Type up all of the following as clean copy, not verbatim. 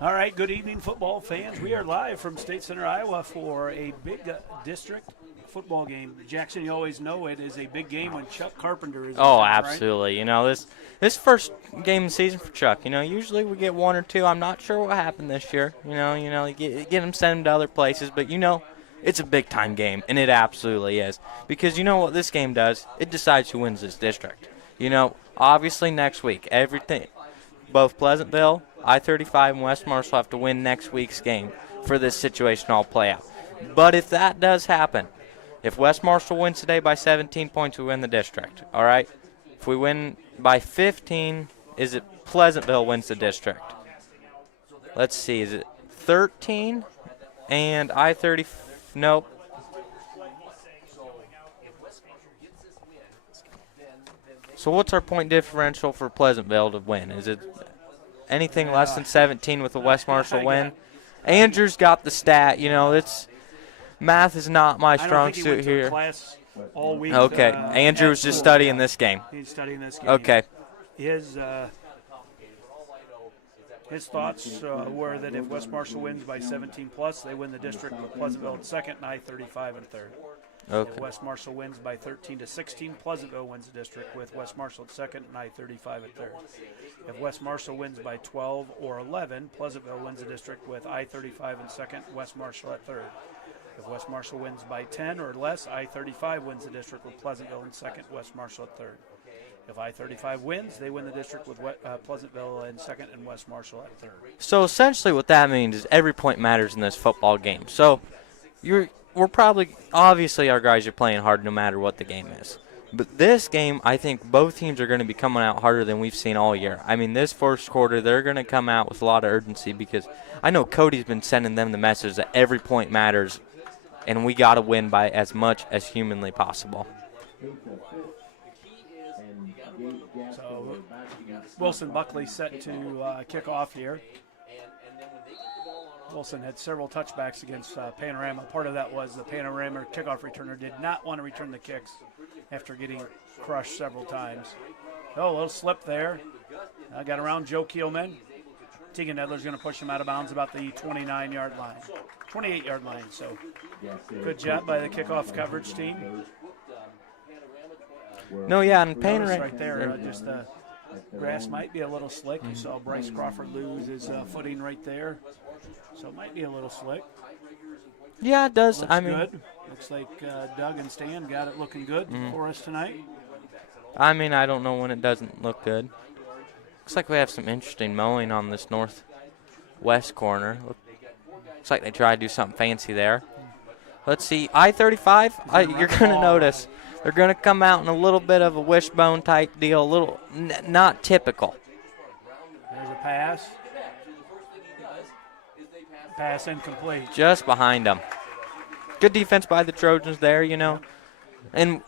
All right, good evening, football fans. We are live from State Center, Iowa for a big district football game. Jackson, you always know it is a big game when Chuck Carpenter is in Oh, town, absolutely. You know, this first game of the season for Chuck, usually we get one or two. I'm not sure what happened this year. You get him sent him to other places, but it's a big-time game, and it absolutely is. Because you know what this game does? It decides who wins this district. Obviously next week, everything, both Pleasantville, I-35, and West Marshall have to win next week's game for this situation all play out. But if that does happen, if West Marshall wins today by 17 points, we win the district, all right? If we win by 15, is it Pleasantville wins the district? Let's see, is it 13 and I-30? Nope. So what's our point differential for Pleasantville to win? Is it anything less than 17 with a West Marshall win? Andrew's got the stat. Math is not my strong suit here. Class all week. Okay, Andrew was just studying this game. He's studying this game. Okay. His thoughts were that if West Marshall wins by 17 plus, they win the district with Pleasantville in second and I-35 in third. Okay. If West Marshall wins by 13 to 16, Pleasantville wins the district with West Marshall at second and I-35 at third. If West Marshall wins by 12 or 11, Pleasantville wins the district with I-35 in second, West Marshall at third. If West Marshall wins by 10 or less, I-35 wins the district with Pleasantville in second, West Marshall at third. If I-35 wins, they win the district with Pleasantville in second and West Marshall at third. So essentially what that means is every point matters in this football game. So obviously our guys are playing hard no matter what the game is. But this game, I think both teams are going to be coming out harder than we've seen all year. I mean, this first quarter, they're going to come out with a lot of urgency because I know Cody's been sending them the message that every point matters and we got to win by as much as humanly possible. So Wilson Buckley set to kick off here. Wilson had several touchbacks against Panorama. Part of that was the Panorama kickoff returner did not want to return the kicks after getting crushed several times. Oh, a little slip there. Got around Joe Keelman. Tegan Edler's going to push him out of bounds about the 29-yard line. 28-yard line. So good job by the kickoff coverage team. No, yeah, and Panorama right there, just the grass might be a little slick. You saw Bryce Crawford lose his footing right there. So it might be a little slick. Yeah, it does. Looks good. Looks like Doug and Stan got it looking good for us tonight. I mean, I don't know when it doesn't look good. Looks like we have some interesting mowing on this northwest corner. Looks like they try to do something fancy there. Let's see. I-35, you're going to notice they're going to come out in a little bit of a wishbone type deal, a little not typical. There's a pass. Pass incomplete. Just behind them. Good defense by the Trojans there, And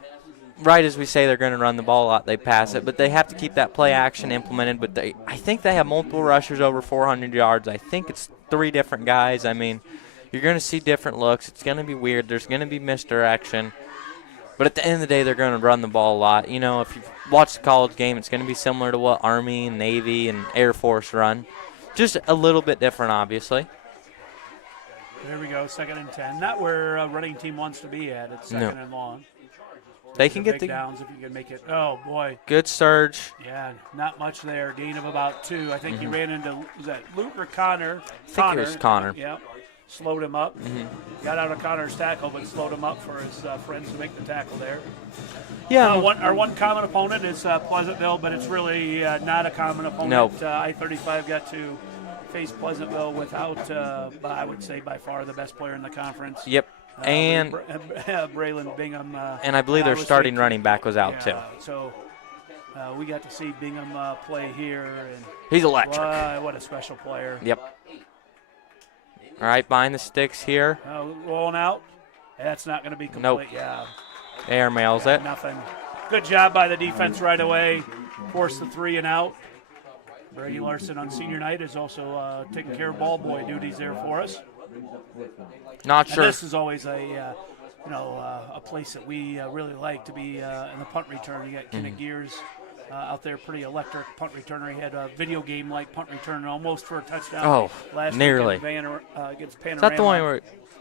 right as we say they're going to run the ball a lot, they pass it. But they have to keep that play action implemented. But I think they have multiple rushers over 400 yards. I think it's 3 different guys. I mean, you're going to see different looks. It's going to be weird. There's going to be misdirection. But at the end of the day, they're going to run the ball a lot. If you've watched the college game, it's going to be similar to what Army and Navy and Air Force run. Just a little bit different, obviously. There we go, 2nd and 10. Not where a running team wants to be at. It's second and long. They can get the downs if you can make it. Oh, boy. Good surge. Yeah, not much there. Gain of about 2. I think he ran into, was that Luke or Connor? I think it was Connor. Yep. Slowed him up. Got out of Connor's tackle, but slowed him up for his friends to make the tackle there. Yeah. Our one common opponent is Pleasantville, but it's really not a common opponent. Nope. I-35 got to face Pleasantville without, I would say, by far the best player in the conference. Yep. And Braylon Bingham. And I believe their starting running back was out, too. So we got to see Bingham play here. And he's electric. What a special player. Yep. All right, behind the sticks here. Rolling out. That's not going to be complete. Nope. Yeah. Air mails it. Nothing. Good job by the defense right away. Force the 3 and out. Brady Larson on senior night is also taking care of ball boy duties there for us. Not sure. And this is always a place that we really like to be in the punt return. You got Kenneth Gears out there, pretty electric punt returner. He had a video game-like punt return almost for a touchdown. Oh, last nearly. Week against Panorama. Is that the one where?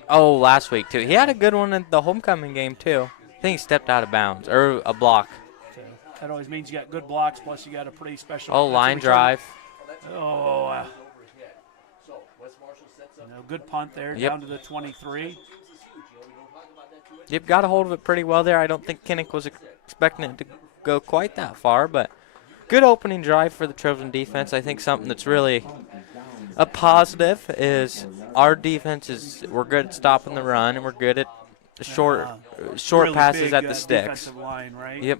Oh, last week too. He had a good one in the homecoming game too. I think he stepped out of bounds or a block. So that always means you got good blocks. Plus, you got a pretty special. Oh, line drive. Oh. Good punt there, Yep. down to the 23. Yep, got a hold of it pretty well there. I don't think Kinnick was expecting it to go quite that far, but good opening drive for the Trojan defense. I think something that's really a positive is our defense we're good at stopping the run, and we're good at short really passes big, at the sticks. Defensive line, right? Yep.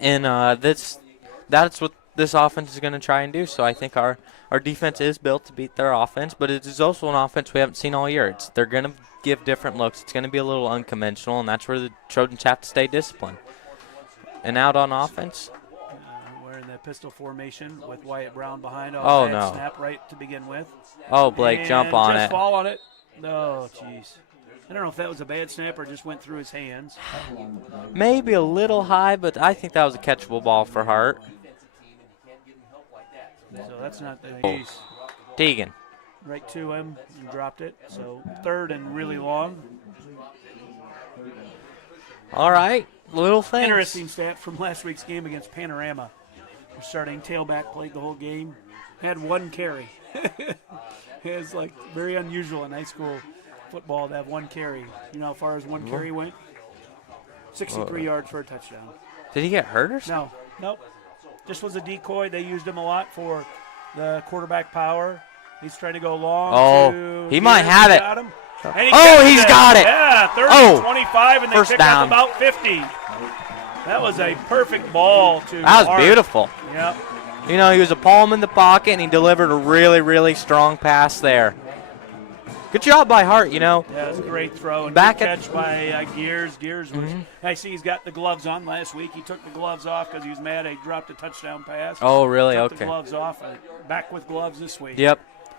And that's what this offense is going to try and do. So I think our defense is built to beat their offense, but it is also an offense we haven't seen all year. They're going to give different looks. It's going to be a little unconventional, and that's where the Trojans have to stay disciplined. And out on offense. We're in the pistol formation with Wyatt Brown behind. Oh, bad no. Snap right to begin with. Oh, Blake, and jump on just it. fall on it. Oh, jeez. I don't know if that was a bad snap or just went through his hands. Maybe a little high, but I think that was a catchable ball for Hart. So that's not the case. Teagan. Right to him and dropped it. So third and really long. All right, little things. Interesting stat from last week's game against Panorama. Our starting tailback played the whole game. Had one carry. It's like very unusual in high school football to have one carry. You know how far as one carry went? 63 yards for a touchdown. Did he get hurt or something? No, nope. Just was a decoy. They used him a lot for the quarterback power. He's trying to go long. Oh, he might have it. Got him. And He's got it. Yeah, 30 Oh, 25, and they first picked down. up about 50. That was a perfect ball to That was Hart. beautiful. Yep. You know, he was a palm in the pocket, and he delivered a really, really strong pass there. Good job by Hart, you know. Yeah, it was a great throw. And Back good at- catch by Gears. Gears was, I see he's got the gloves on last week. He took the gloves off because he was mad he dropped a touchdown pass. Oh, really? Took the Okay. gloves off. Back with gloves this week. Yep.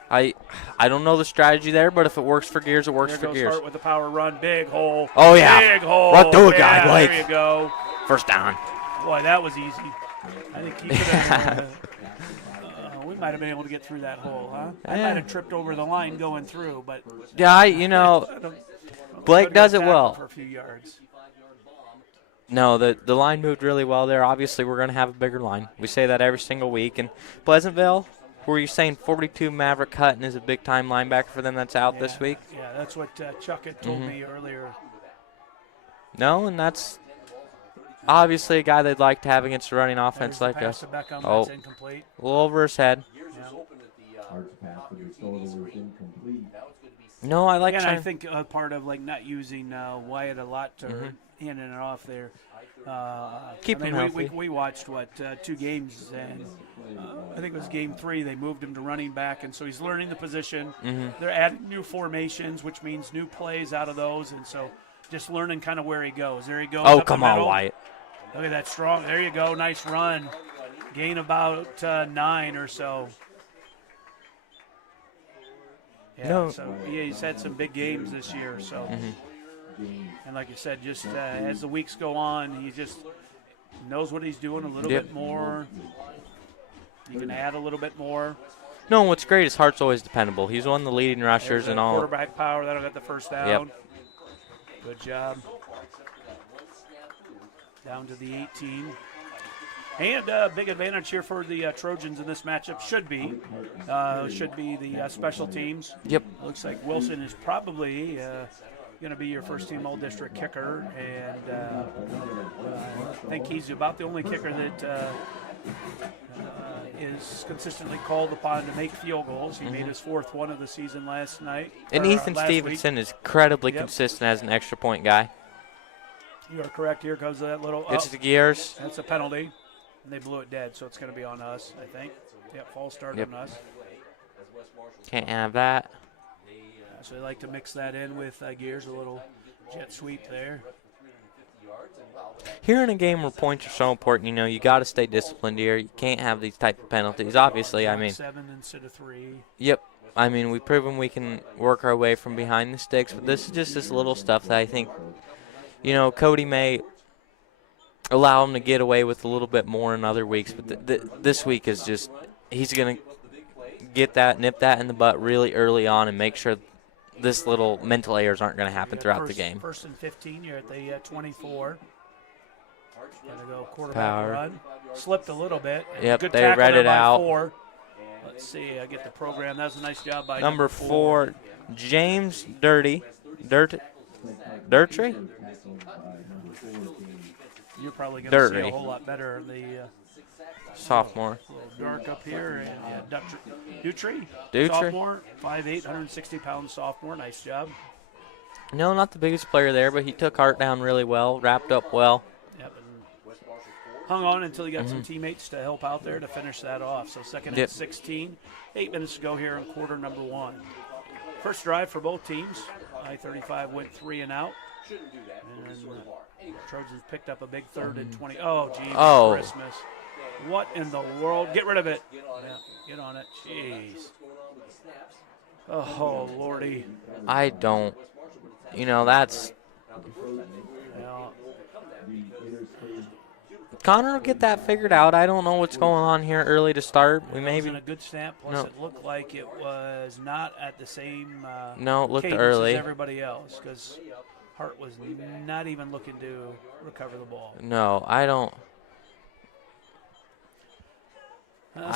I don't know the strategy there, but if it works for Gears, it works There for goes Gears. Hart with the power run. Big hole. Oh, yeah. Big hole. Run through it, guy, Yeah, Blake. there you go. First down. Boy, that was easy. I think he could have. We might have been able to get through that hole, huh? I Yeah. might have tripped over the line going through, but Yeah, you know, Blake could've does got it well. tackled for a few yards. No, the line moved really well there. Obviously, we're going to have a bigger line. We say that every single week. And Pleasantville, were you saying 42 Maverick Hutton is a big-time linebacker for them that's out this week? Yeah, that's what Chuck had told me earlier. No, and that's obviously a guy they'd like to have against a running offense There's the like pass us. to Beckham, Oh, that's incomplete. a little over his head. No, I like And trying. I think part of like not using Wyatt a lot to handing it off there. Keep him healthy. We watched two games, and I think it was game 3. They moved him to running back, and so he's learning the position. They're adding new formations, which means new plays out of those, and so just learning kind of where he goes. There he goes. Oh, up the come on, middle. Wyatt. Look at that strong. There you go. Nice run. Gain about 9 or so. Yeah, No. so he's had some big games this year. So, and like you said, just as the weeks go on, he just knows what he's doing a little Yep. bit more. You can add a little bit more. No, what's great is Hart's always dependable. He's one of the leading rushers There's and a all. quarterback power that'll get the first down. Yep. Good job. Down to the 18. And a big advantage here for the Trojans in this matchup should be the special teams. Yep. Looks like Wilson is probably going to be your first team all-district kicker, and I think he's about the only kicker that is consistently called upon to make field goals. He made his 4th one of the season last night. And Ethan last Stevenson is incredibly Yep. consistent as an extra point guy. week. You are correct. Here comes that little. Gets the gears. That's a penalty. And they blew it dead, so it's going to be on us, I think. Yep, false start Yep. on us. Can't have that. So they like to mix that in with gears, a little jet sweep there. Here in a game where points are so important, you know, you got to stay disciplined here. You can't have these type of penalties. Obviously, I mean, 7 instead of 3. yep. I mean, we've proven we can work our way from behind the sticks, but this is just this little stuff that I think, you know, Cody may allow him to get away with a little bit more in other weeks. But this week is just he's going to nip that in the butt really early on and make sure this little mental errors aren't going to happen throughout the game. First and 15, you're at the 24. Going to go quarterback Power. Run. Slipped a little bit. Yep, good they tackle read there it by out. 4. Let's see. I get the program. That was a nice job by Number 4, James Dirtry. You're probably going to see Dirty. a whole lot better. The Sophomore. dark up here. And Dutry. Dutry. Sophomore. 5'8", 160-pound sophomore. Nice job. No, not the biggest player there, but he took Hart down really well, wrapped up well. Yep, and hung on until he got some teammates to help out there to finish that off. So second and 16. 8 minutes to go here in quarter number 1. First drive for both teams. I-35 went 3 and out. And Trojans picked up a big 3rd and 20. Oh, gee, Christmas. What in the world? Get rid of it. Yeah, get on it. Jeez. Oh, Lordy. I don't. That's. Yeah. Connor will get that figured out. I don't know what's going on here early to start. We It maybe. wasn't a good snap. Plus, it looked like it was not at the same No, it looked cadence early. as everybody else because Hart was not even looking to recover the ball. No, I don't.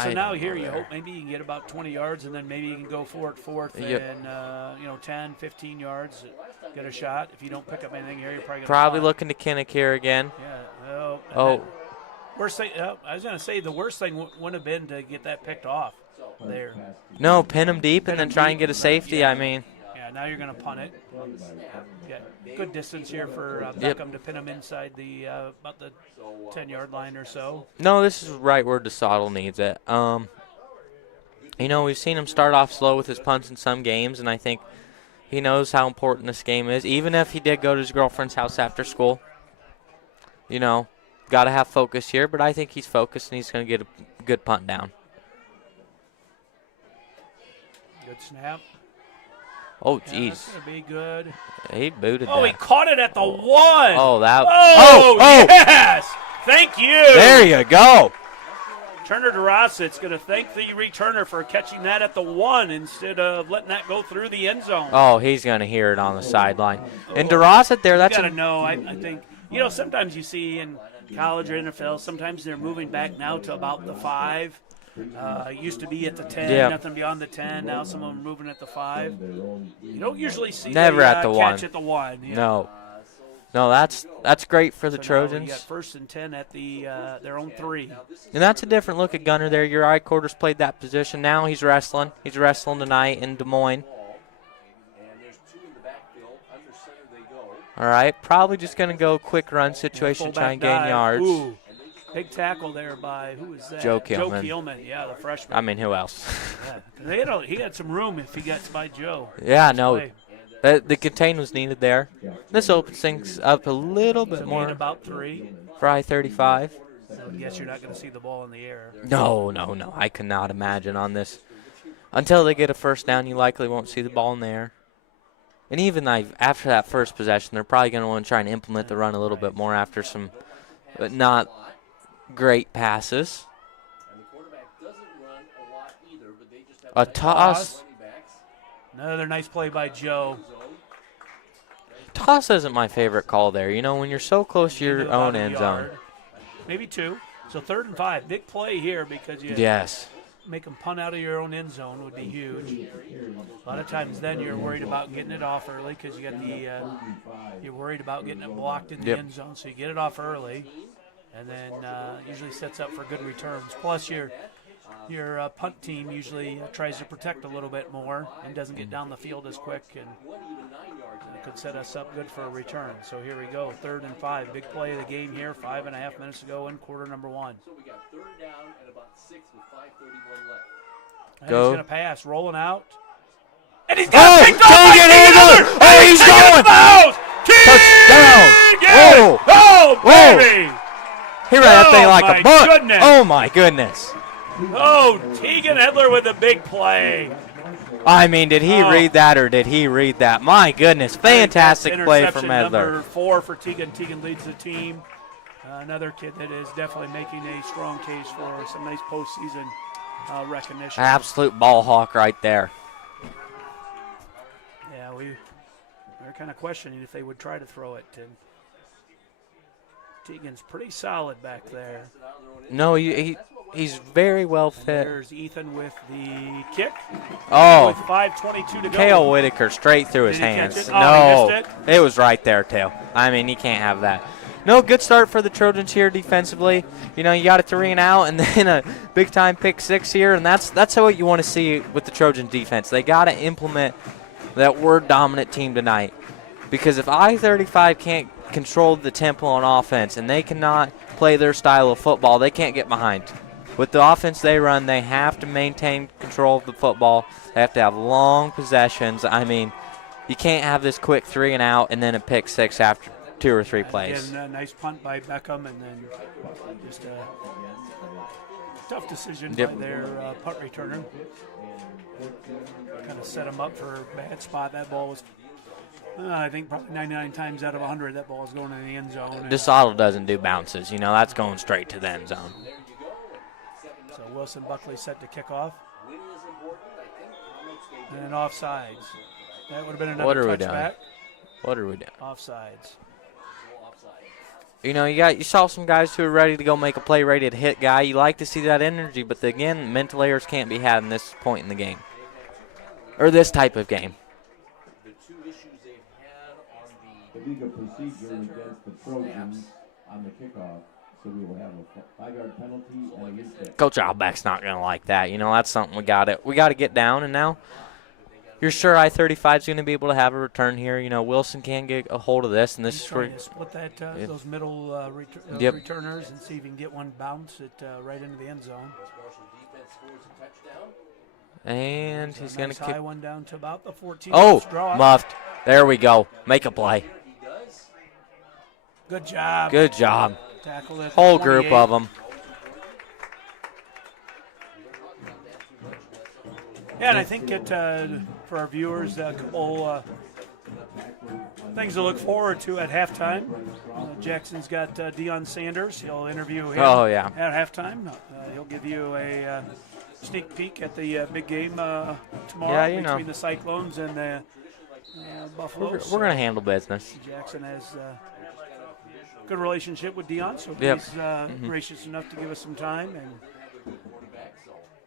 So now here you hope maybe you can get about 20 yards and then maybe you can go for it fourth and 10, 15 yards, get a shot. If you don't pick up anything here, you're probably looking to Kinnick here again. Yeah. Worst thing, I was going to say the worst thing would have been to get that picked off there. No, pin him deep and then try and get a safety. Yeah. I mean. Yeah, now you're going to punt it. Yeah, good distance here for Beckham to pin him inside the about the 10-yard line or so. No, this is right where DeSoto needs it. We've seen him start off slow with his punts in some games, and I think he knows how important this game is. Even if he did go to his girlfriend's house after school, got to have focus here, but I think he's focused and he's going to get a good punt down. Good snap. Oh, That's jeez. going to be good. He booted Oh, that. he caught it at the 1. Oh, that. Oh, yes. Thank you. There you go. Turner DeRossit's going to thank the returner for catching that at the 1 instead of letting that go through the end zone. Oh, he's going to hear it on the sideline. And DeRossit there, that's you got to know. I think, sometimes you see in college or NFL, sometimes they're moving back now to about the 5. Used to be at the 10, nothing beyond the 10. Now some of them are moving at the 5. You don't usually see never at the catch 1. At the 1. Yeah. No, that's great for the Trojans. You got first and 10 at their own 3. And that's a different look at Gunner there. Your eye quarters played that position. Now he's wrestling. He's wrestling tonight in Des Moines. All right, probably just going to go quick run situation, try and gain yards. Ooh. Big tackle there by, who is that? Joe Keelman. Joe Keelman, yeah, the freshman. I mean, who else? Yeah. He had some room if he gets by Joe. Yeah, no. The contain was needed there. This opens things up a little bit more. About 3. For I-35. So I guess you're not going to see the ball in the air. No. I cannot imagine on this. Until they get a first down, you likely won't see the ball in the air. And even after that first possession, they're probably going to want to try and implement the run a little bit more after some not great passes. A toss. Another nice play by Joe. Toss isn't my favorite call there. When you're so close to your own end zone. Maybe 2. So 3rd and 5. Big play here because you make them punt out of your own end zone would be huge. A lot of times then you're worried about getting it off early because you got you're worried about getting it blocked in the end zone. So you get it off early, and then usually sets up for good returns. Plus your punt team usually tries to protect a little bit more and doesn't get down the field as quick, and it could set us up good for a return. So here we go, 3rd and 5. Big play of the game here, 5.5 minutes to go in quarter number 1. So we got 3rd down and about 6 with 5:31 left. And he's going to pass, rolling out. And he's got picked off by Taylor! Oh, he's going! Touchdown! Oh, baby! He ran that thing like a buck. Goodness. Oh, my goodness. Oh, Tegan Edler with a big play. I mean, did he read that or did he read that? My goodness, fantastic play from Edler. Number 4 for Tegan. Tegan leads the team. Another kid that is definitely making a strong case for some nice postseason recognition. Absolute ball hawk right there. Yeah, we're kind of questioning if they would try to throw it. And Teagan's pretty solid back there. No, he's very well fit. There's Ethan with the kick. Oh. With 5:22 to go. Kale Whitaker straight through his Did he catch hands. it? Oh, he No, missed it was right there, too. I mean, you can't have that. No, good start for the Trojans here defensively. You know, you got a 3 and out, and then a big-time pick 6 here, and that's what you want to see with the Trojan defense. They got to implement that we're dominant team tonight, because if I-35 can't control the tempo on offense and they cannot play their style of football, they can't get behind. With the offense they run, they have to maintain control of the football. They have to have long possessions. I mean, you can't have this quick 3 and out and then a pick 6 after 2 or 3 plays. Again, a nice punt by Beckham, and then just a tough decision by their punt returner. Kind of set him up for a bad spot. That ball was, I think, probably 99 times out of 100, that ball is going in the end zone. DeSoto doesn't do bounces. You know, that's going straight to the end zone. So Wilson Buckley set to kick off. And then offsides. That would have been another touchback. What are we doing? Offsides. You know, you saw some guys who are ready to go make a play, ready to hit guy. You like to see that energy, but again, mental errors can't be had in this point in the game, or this type of game. The two issues they've had on the legal procedure against the Trojans on the kickoff, so we will have a 5-yard penalty and a kick. Coach Albeck's not going to like that. You know, that's something we got to get down, and now you're sure I-35 is going to be able to have a return here. You know, Wilson can get a hold of this, and this is where to split that those middle returners and see if he can get one bounce it right into the end zone. And he's going to kick high one down to about the 14. Oh, muffed. There we go. Make a play. Good job. Good job. Tackle it. Whole group of them. Yeah, and I think for our viewers, a couple things to look forward to at halftime. Jackson's got Deion Sanders. He'll interview him at halftime. He'll give you a sneak peek at the big game tomorrow between the Cyclones and the Buffalo. We're going to handle business. Jackson has a good relationship with Deion, so he's gracious enough to give us some time. And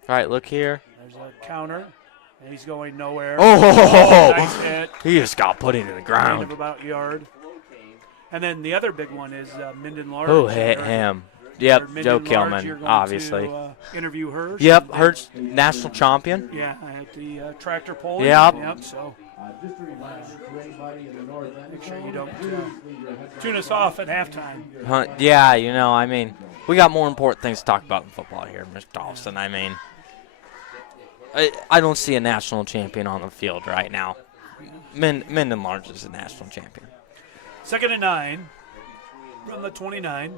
all right, look here. There's a counter, and he's going nowhere. Oh, nice hit. He just got put into the ground. Of about a yard. And then the other big one is Minden Large. Who hit him? Yep, Joe Kilman, obviously. To, interview Hurst. Yep, Hurst, national champion. Yeah, at the tractor pull. Yep. So Just a reminder to anybody in the north end, make sure you don't tune us off at halftime. Yeah, you know, I mean, we got more important things to talk about in football here, Mr. Dawson. I mean, I don't see a national champion on the field right now. Minden Large is a national champion. 2nd and 9 from the 29.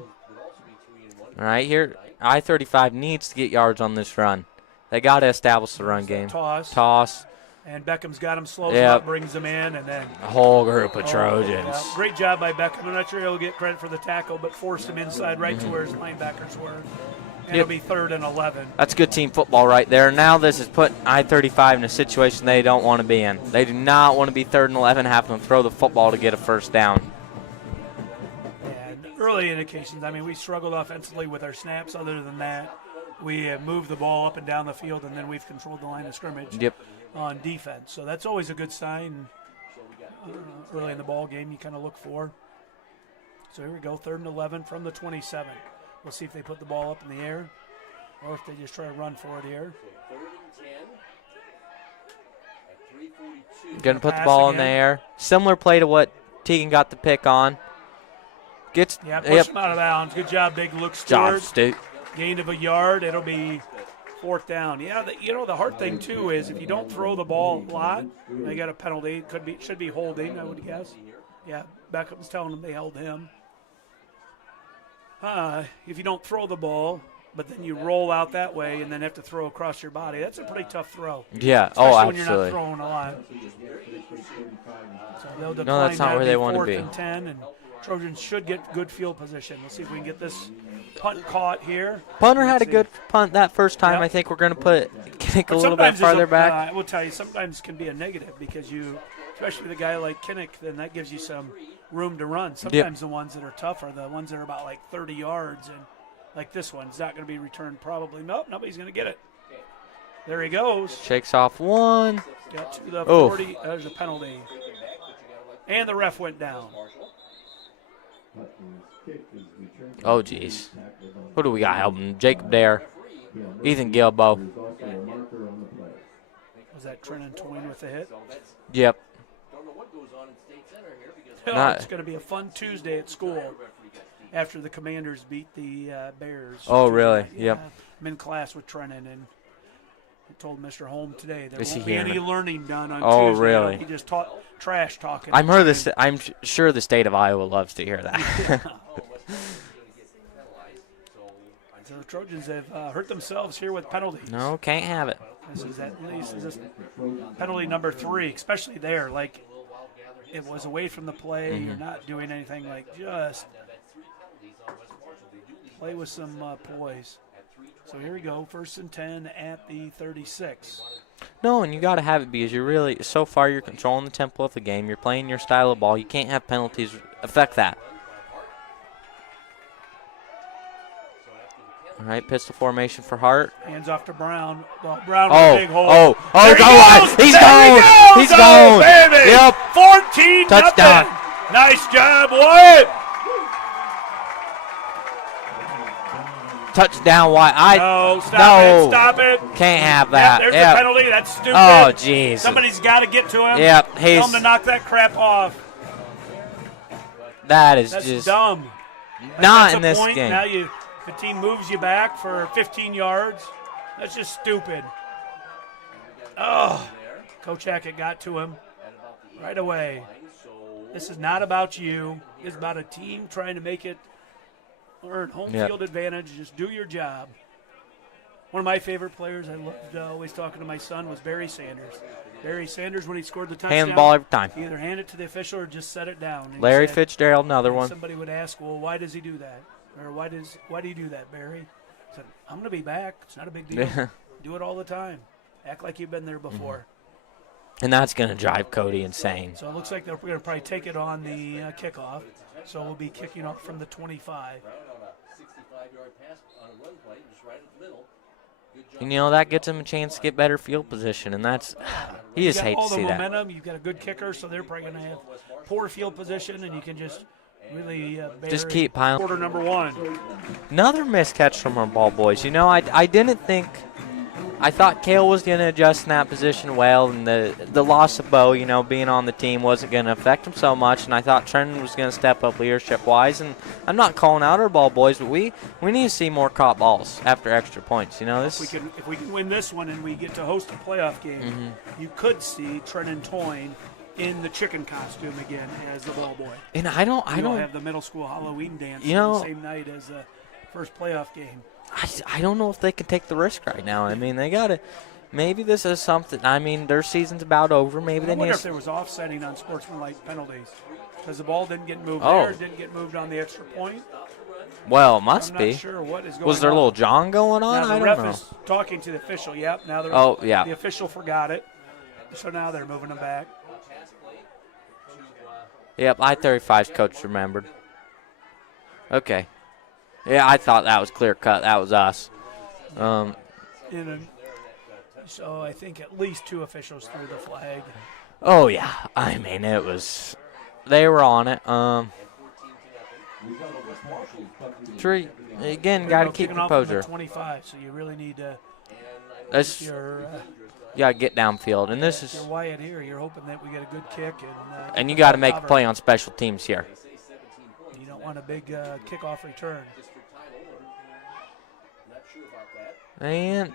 All right, here, I-35 needs to get yards on this run. They got to establish the run game. Toss. And Beckham's got him, slows him up, brings him in, and then a whole group of Trojans. Yeah. Great job by Beckham. I'm not sure he'll get credit for the tackle, but forced him inside right to where his linebackers were. And it'll be 3rd and 11. That's good team football right there. Now this has put I-35 in a situation they don't want to be in. They do not want to be 3rd and 11, having to throw the football to get a first down. And early indications, I mean, we struggled offensively with our snaps. Other than that, we have moved the ball up and down the field, and then we've controlled the line of scrimmage on defense. So that's always a good sign early in the ball game you kind of look for. So here we go, 3rd and 11 from the 27. We'll see if they put the ball up in the air or if they just try to run for it here. Going to put the ball in the air. Similar play to what Teagan got the pick on. Push him out of bounds. Good job, big Luke Stewart. Job, Stu. Gain of a yard. It'll be 4th down. Yeah, the hard thing, too, is if you don't throw the ball a lot, they got a penalty. Should be holding, I would guess. Yeah, Beckham's telling them they held him. If you don't throw the ball, but then you roll out that way and then have to throw across your body, that's a pretty tough throw. Yeah, especially absolutely. when you're not throwing a lot. So they'll decline. No, that's not where they want to be. 4th and 10, and Trojans should get good field position. Let's see if we can get this punt caught here. Punter had a good punt that first time. Yep. I think we're going to kick a But little bit sometimes farther back. I will tell you, sometimes can be a negative because especially the guy like Kinnick, then that gives you some room to run. Sometimes the ones that are tough are the ones that are about like 30 yards, and like this one's not going to be returned probably. Nope, nobody's going to get it. There he goes. Shakes off one. Got to the 40. There's a penalty. And the ref went down. Oh, geez. Who do we got helping? Jacob Dare. Ethan Gilbo. Was that Trenton Twain with the hit? Yep. It's going to be a fun Tuesday at school after the Commanders beat the Bears. Oh, really? Yeah, Yep. I'm in class with Trenton, and I told Mr. Holm today there Is he won't be hearing any it? learning done on Oh, Tuesday. really? He just taught trash talking. I'm sure the state of Iowa loves to hear that. So the Trojans have hurt themselves here with penalties. No, can't have it. This is at least penalty number 3, especially there. Like, it was away from the play. You're not doing anything, like just play with some poise. So here we go, 1st and 10 at the 36. No, and you got to have it because so far you're controlling the tempo of the game. You're playing your style of ball. You can't have penalties affect that. All right, pistol formation for Hart. Hands off to Brown. Well, Brown with a big hole. He's going. He's Go, going. baby. Yep. 14 Touchdown. nothing. Nice job, Wyatt. Touchdown, Wyatt. No, stop it. Can't have that. Yep, there's the penalty. That's stupid. Oh, jeez. Somebody's got to get to him. Yep, Tell him to knock that crap off. That's just dumb. Not in That's a this point. game. Now the team moves you back for 15 yards. That's just stupid. Oh, Coach Hackett got to him right away. This is not about you. It's about a team trying to make it earn home field advantage. Just do your job. One of my favorite players, I loved always talking to my son, was Barry Sanders. Barry Sanders, when he scored the touchdown, Hand the ball every time. he either hand it to the official or just set it down. And Larry Fitzgerald, another one. Somebody would ask, well, why does he do that? Or why do you do that, Barry? I said, I'm going to be back. It's not a big deal. Do it all the time. Act like you've been there before. And that's going to drive Cody insane. So it looks like they're going to probably take it on the kickoff. So we'll be kicking off from the 25. And, that gets him a chance to get better field position, and that's – you just hate to see that. All the momentum. You've got a good kicker, so they're probably going to have poor field position, and you can just really just keep piling. Quarter number 1. Another missed catch from our ball boys. I didn't think – I thought Kale was going to adjust in that position well, and the loss of Bo, being on the team wasn't going to affect him so much, and I thought Trenton was going to step up leadership-wise, and I'm not calling out our ball boys, but we need to see more caught balls after extra points. If we can win this one and we get to host a playoff game, you could see Trenton Toyne in the chicken costume again as the ball boy. And I don't have the middle school Halloween dance the same night as the first playoff game. I don't know if they can take the risk right now. I mean, they got to – maybe this is something – I mean, their season's about over. Maybe they need to – I wonder if there was offsetting on sportsmanlike penalties because the ball didn't get moved there, didn't get moved on the extra point. Well, must be. I'm not sure what is going on. Was there a little John going on? Now, I the don't ref know. is talking to the official. Yep, now they're the official forgot it. So now they're moving them back. Yep, I-35's coach remembered. Okay. Yeah, I thought that was clear cut. That was us. So I think at least 2 officials threw the flag. Oh, yeah. I mean, it was – they were on it. Tree, again, got to keep composure. 25, so you really need to you got to get downfield. And this is – you're Wyatt here. You're hoping that we get a good kick. And you got to make a play on special teams here. You don't want a big kickoff return. And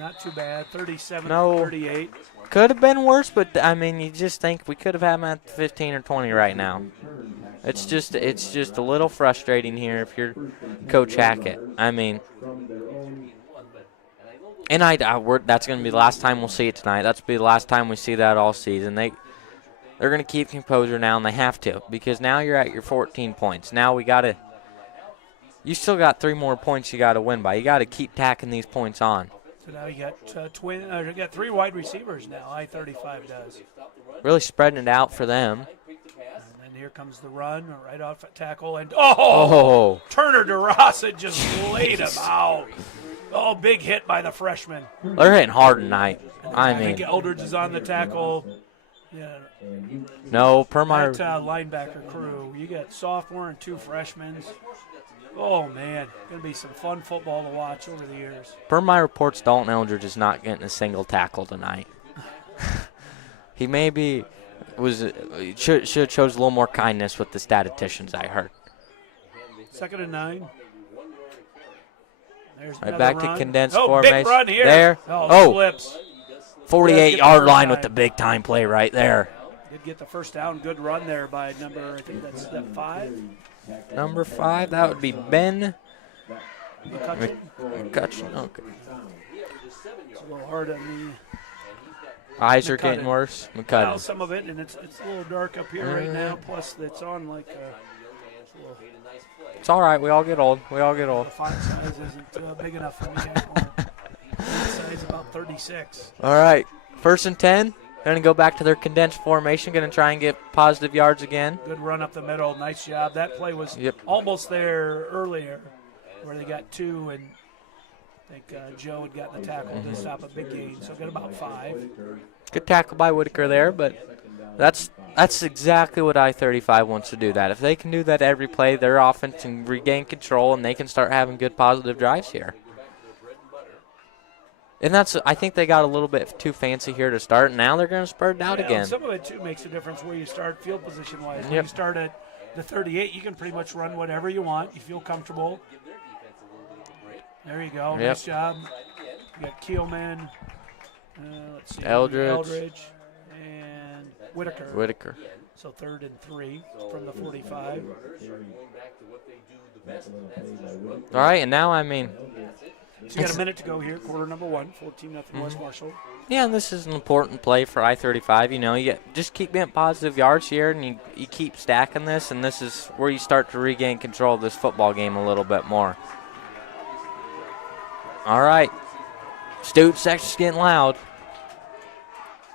not too bad, 37-38. Could have been worse, but I mean, you just think we could have had them at 15 or 20 right now. It's just a little frustrating here if you're Coach Hackett. I mean, and that's going to be the last time we'll see it tonight. That's going to be the last time we see that all season. They're going to keep composure now, and they have to, because now you're at your 14 points. Now we got to – you still got 3 more points you got to win by. You got to keep tacking these points on. So now you got 3 wide receivers now, I-35 does. Really spreading it out for them. And then here comes the run, right off at tackle, and Turner DeRosa just laid him out. Oh, big hit by the freshman. They're hitting hard tonight. I think Eldridge is on the tackle. Yeah. No, Permeyer. That linebacker crew. You got sophomore and 2 freshmen. Oh, man. Going to be some fun football to watch over the years. Permeyer reports Dalton Eldridge is not getting a single tackle tonight. He maybe should have chose a little more kindness with the statisticians, I heard. 2nd and 9. There's right back run. to condensed big formation. Run here. There. Slips. 48-yard line with the big time play right there. Did get the first down. Good run there by number, I think that's step 5. Number 5, that would be Ben McCutcheon. Okay. It's a little hard on the eyes are getting worse. McCutcheon. Well, some of it, and it's a little dark up here right now. Plus, it's on like it's all right. We all get old. The font size isn't big enough for me anymore. Font size about 36. All right. 1st and 10. Going to go back to their condensed formation. Going to try and get positive yards again. Good run up the middle. Nice job. That play was almost there earlier where they got 2, and I think Joe had gotten the tackle to stop a big gain. So got about 5. Good tackle by Whitaker there, but that's exactly what I-35 wants to do. That if they can do that every play, their offense can regain control and they can start having good positive drives here. And I think they got a little bit too fancy here to start, and now they're going to spread it out again. Some of it, too, makes a difference where you start field position-wise. When Yep. you start at the 38, you can pretty much run whatever you want. You feel comfortable. There you go. Yep. Nice job. You got Keelman. Let's see. Eldridge. And Whitaker. Whitaker. So 3rd and 3 from the 45. All right, and now, I mean. So you got a minute to go here, quarter number 1, 14-0 West Marshall. Yeah, and this is an important play for I-35. You know, you just keep getting positive yards here, and you keep stacking this, and this is where you start to regain control of this football game a little bit more. All right. Student section's getting loud.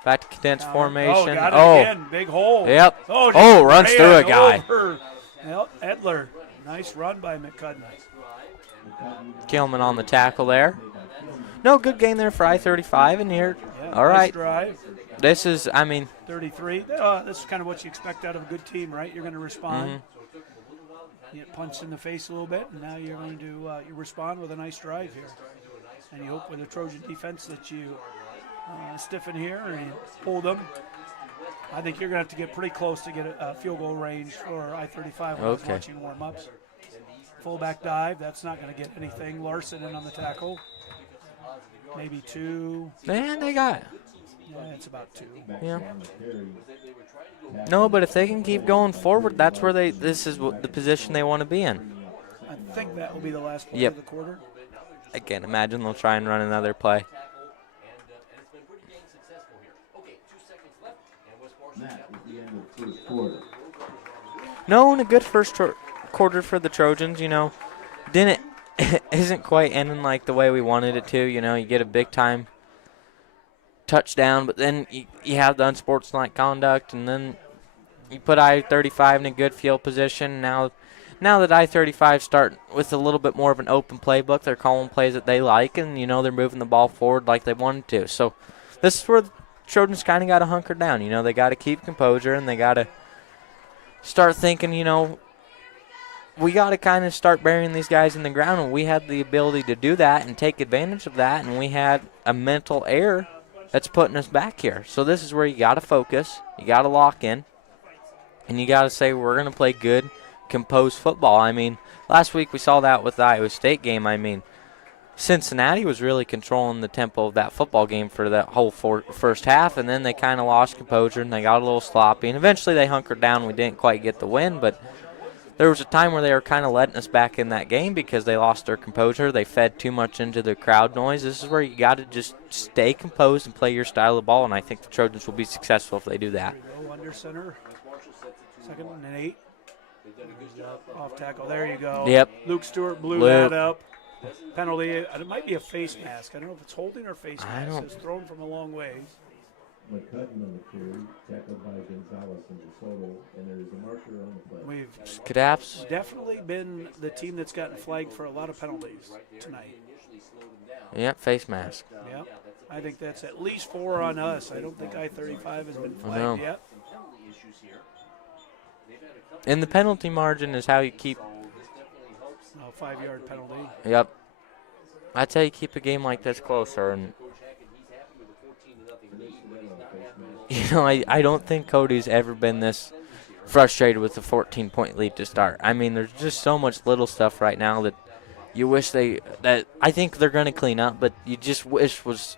Back to condensed formation. Got it again. Big hole. Yep. Oh, runs through a guy. Yep, Edler. Nice run by McCudden. Kilman on the tackle there. No, good gain there for I-35 in here. Yeah, all right. Nice drive. This is, 33. This is kind of what you expect out of a good team, right? You're going to respond. You get punched in the face a little bit, and now you're going to you respond with a nice drive here. And you hope with the Trojan defense that you stiffen here and hold them. I think you're going to have to get pretty close to get a field goal range for I-35 when I was watching warm-ups. Fullback dive, that's not going to get anything. Larson in on the tackle. Maybe 2. Man, they got it. Yeah, it's about 2. Yeah. No, but if they can keep going forward, that's where this is the position they want to be in. I think that will be the last play of the quarter. I can't imagine they'll try and run another play. No, and a good first quarter for the Trojans, you know. Isn't quite ending like the way we wanted it to. You know, you get a big-time touchdown, but then you have the unsportsmanlike conduct, and then you put I-35 in a good field position. Now that I-35 start with a little bit more of an open playbook, they're calling plays that they like, and, you know, they're moving the ball forward like they wanted to. So this is where the Trojans kind of got to hunker down. You know, they got to keep composure, and they got to start thinking, you know, we got to kind of start burying these guys in the ground, and we had the ability to do that and take advantage of that, and we had a mental error that's putting us back here. So this is where you got to focus, you got to lock in, and you got to say we're going to play good, composed football. I mean, last week we saw that with the Iowa State game. I mean, Cincinnati was really controlling the tempo of that football game for that whole first half, and then they kind of lost composure, and they got a little sloppy, and eventually they hunkered down. We didn't quite get the win, but there was a time where they were kind of letting us back in that game because they lost their composure. They fed too much into the crowd noise. This is where you got to just stay composed and play your style of ball, and I think the Trojans will be successful if they do that. under center. Second and 8. Off tackle. There you go. Yep. Luke Stewart blew Luke. that up. Penalty. It might be a face mask. I don't know if it's holding or face I mask. don't- It's thrown from a long ways. McCutton on the carry, tackled by Gonzalez and DeSoto, and there's a marker on the play. We've Cadaps. definitely been the team that's gotten flagged for a lot of penalties tonight. Yep, face mask. Yep. I think that's at least 4 on us. I don't think I-35 has been I know. flagged yet. And the penalty margin is how you keep. No 5-yard penalty. Yep. That's how you keep a game like this closer. And you know, I don't think Cody's ever been this frustrated with a 14-point lead to start. I mean, there's just so much little stuff right now that you wish that I think they're going to clean up, but you just wish was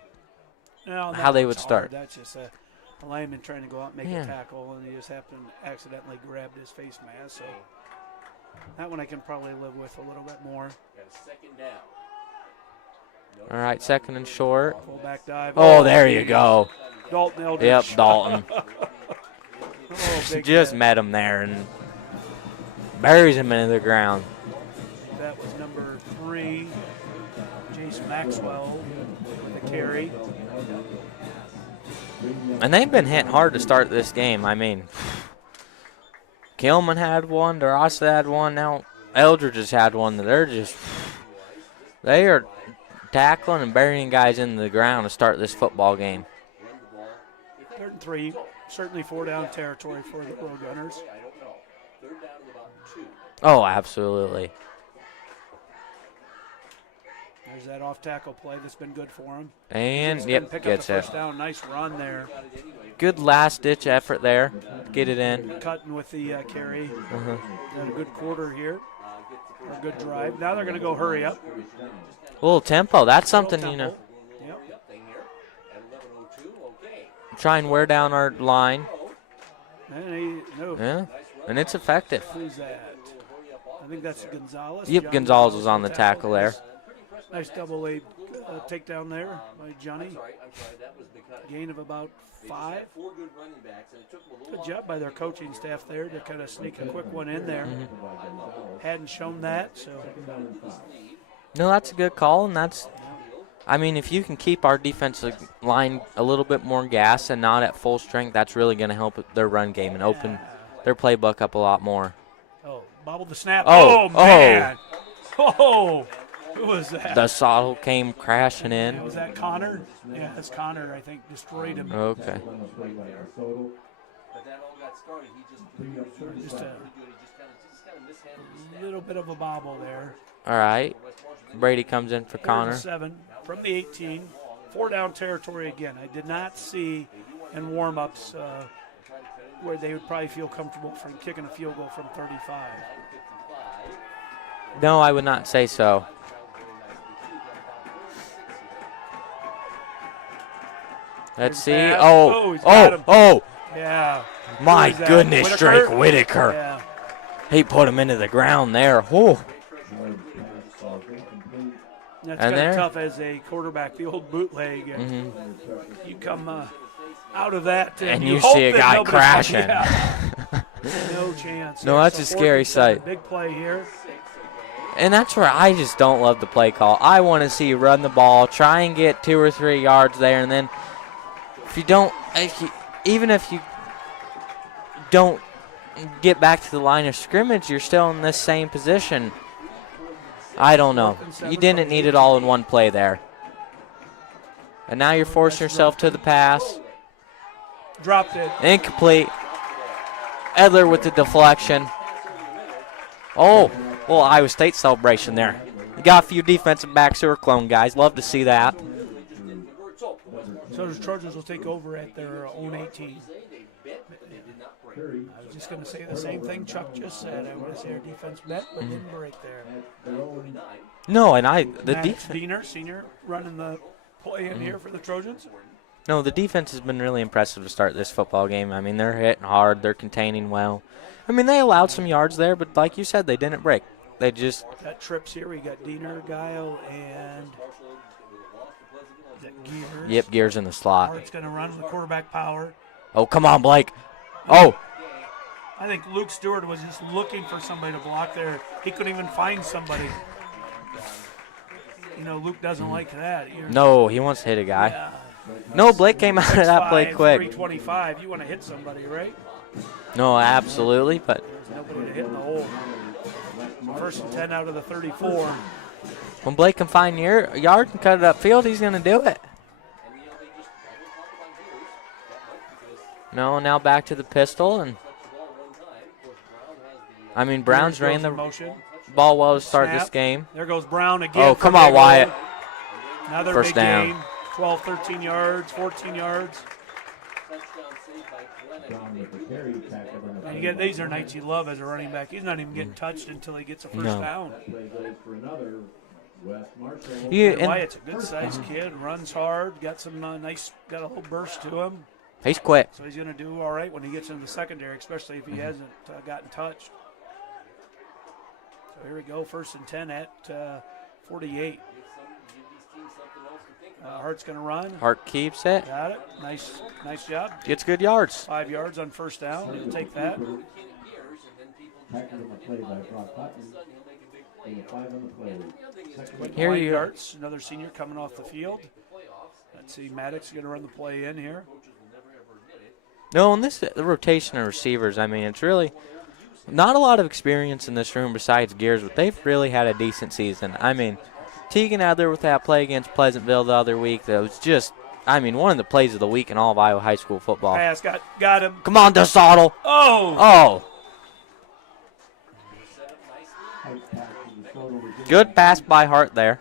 No, how they would that's start. hard. That's just a lineman trying to go out and make Yeah. a tackle, and he just happened to accidentally grabbed his face mask. So that one I can probably live with a little bit more. All right, second and short. Fullback dive. Oh, there you go. Dalton Eldridge. Yep, Dalton. Oh, big Just hit. met him there and buries him into the ground. That was number 3, Jace Maxwell with the carry. And they've been hit hard to start this game. I mean, Kilman had one, DeRosa had one, now Eldridge has had one. They are tackling and burying guys into the ground to start this football game. 3rd and 3, certainly 4-down territory for the Road Runners. Oh, absolutely. There's that off-tackle play that's been good for him. And, He's yep, gonna pick up gets the it. first down. Nice run there. Good last-ditch effort there. Get it in. Cutting with the carry. Uh-huh. Had a good quarter here. Or a good drive. Now they're going to go hurry up. A little tempo. That's something, you know. Yep. Try and wear down our line. No. Yeah, and it's effective. Who's that? I think that's Gonzalez. Yep, John Gonzalez was on the tackle there. Nice double A takedown there by Johnny. Gain of about 5. Good job by their coaching staff there to kind of sneak a quick one in there. Hadn't shown that, so No, that's a good call, and I mean, if you can keep our defensive line a little bit more gas and not at full strength, that's really going to help their run game and open their playbook up a lot more. oh, bobbled the snap. Oh, Man. Oh, who was that? The saddle came crashing in. Was that Connor? Yeah, that's Connor, I think, destroyed him. Okay. Just a little bit of a bobble there. All right. Brady comes in for 3rd and Connor. 7 from the 18. 4-down territory again. I did not see in warm-ups where they would probably feel comfortable from kicking a field goal from 35. No, I would not say so. Let's see. pass. Oh, Oh, he's got him. oh, Yeah. my Who is that? goodness, Whitaker? Drake Whitaker. Yeah. He put him into the ground there. Oh, That's And kind there- of tough as a quarterback, the old bootleg. And you come out of that And you you hope see a that guy nobody's- crashing. Yeah. No chance. No, there. that's So a scary 4th and 7, sight. Big play here. And that's where I just don't love the play call. I want to see you run the ball, try and get 2 or 3 yards there, and then even if you don't get back to the line of scrimmage, you're still in this same position. I don't know. 4th and 7 You didn't from need the it all in one play there. And now you're forcing yourself to the pass. Dropped it. Incomplete. Edler with the deflection. Oh, well, Iowa State celebration there. You got a few defensive backs who are clone guys. Love to see that. So the Trojans will take over at their own 18. I was just going to say the same thing Chuck just said. I want to say our defense met, but didn't break there. No, and the Max defense. Diener, senior, running the play in here for the Trojans. No, the defense has been really impressive to start this football game. I mean, they're hitting hard. They're containing well. I mean, they allowed some yards there, but like you said, they didn't break. They just. Got trips here. We got Diener, Guile, and Gears. Yep, Gears in the slot. Hart's going to run with quarterback power. Oh, come on, Blake. Oh, I think Luke Stewart was just looking for somebody to block there. He couldn't even find somebody. You know, Luke doesn't like that. no, he wants to hit a guy. Yeah. No, Blake came out of that play 6'5", quick. 325. You want to hit somebody, right? No, absolutely, but There's nobody to hit in the hole. First and 10 out of the 34. when Blake can find your yard and cut it upfield, he's going to do it. No, now back to the pistol, and I mean Brown's ran the motion. ball well to start Snap. this game. There goes Brown again. Oh, come on, Wyatt. Another First big down. gain. 12, 13 yards, 14 yards. And you get these are nights you love as a running back. He's not even getting touched until he gets a first down. Yeah, and Wyatt's a good sized kid, runs hard, got some got a little burst to him. he's quick. So he's going to do all right when he gets into the secondary, especially if he hasn't gotten touched. So here we go, first and 10 at 48. Hart's going to run. Hart keeps it. Got it. Nice job. Gets good yards. 5 yards on first down. He'll take that. Here Wayne you Darts, another senior coming off the field. Let's see, Maddox going to run the play in here. No, and the rotation of receivers, I mean, it's really not a lot of experience in this room besides Gears, but they've really had a decent season. I mean, Teagan out there with that play against Pleasantville the other week, that was just, I mean, one of the plays of the week in all of Iowa high school football. Pass, got him. Come on, DeSottle. Oh! Good pass by Hart there.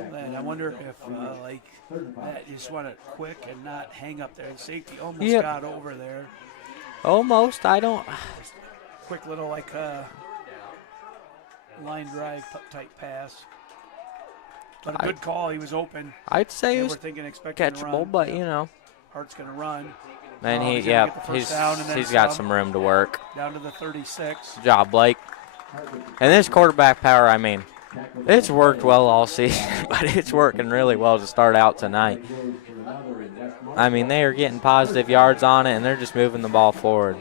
And I wonder if, that you just want it quick and not hang up there. The safety almost got over there. Almost. I don't. Quick little, line drive type pass. But a good call. He was open. I'd say They it were was thinking, expecting to run. catchable, but, you know. Hart's going to run. And he's gonna get the first down and then he's got some. some room to work. Down to the 36. Good job, Blake. And this quarterback power, I mean, it's worked well all season, but it's working really well to start out tonight. I mean, they are getting positive yards on it, and they're just moving the ball forward.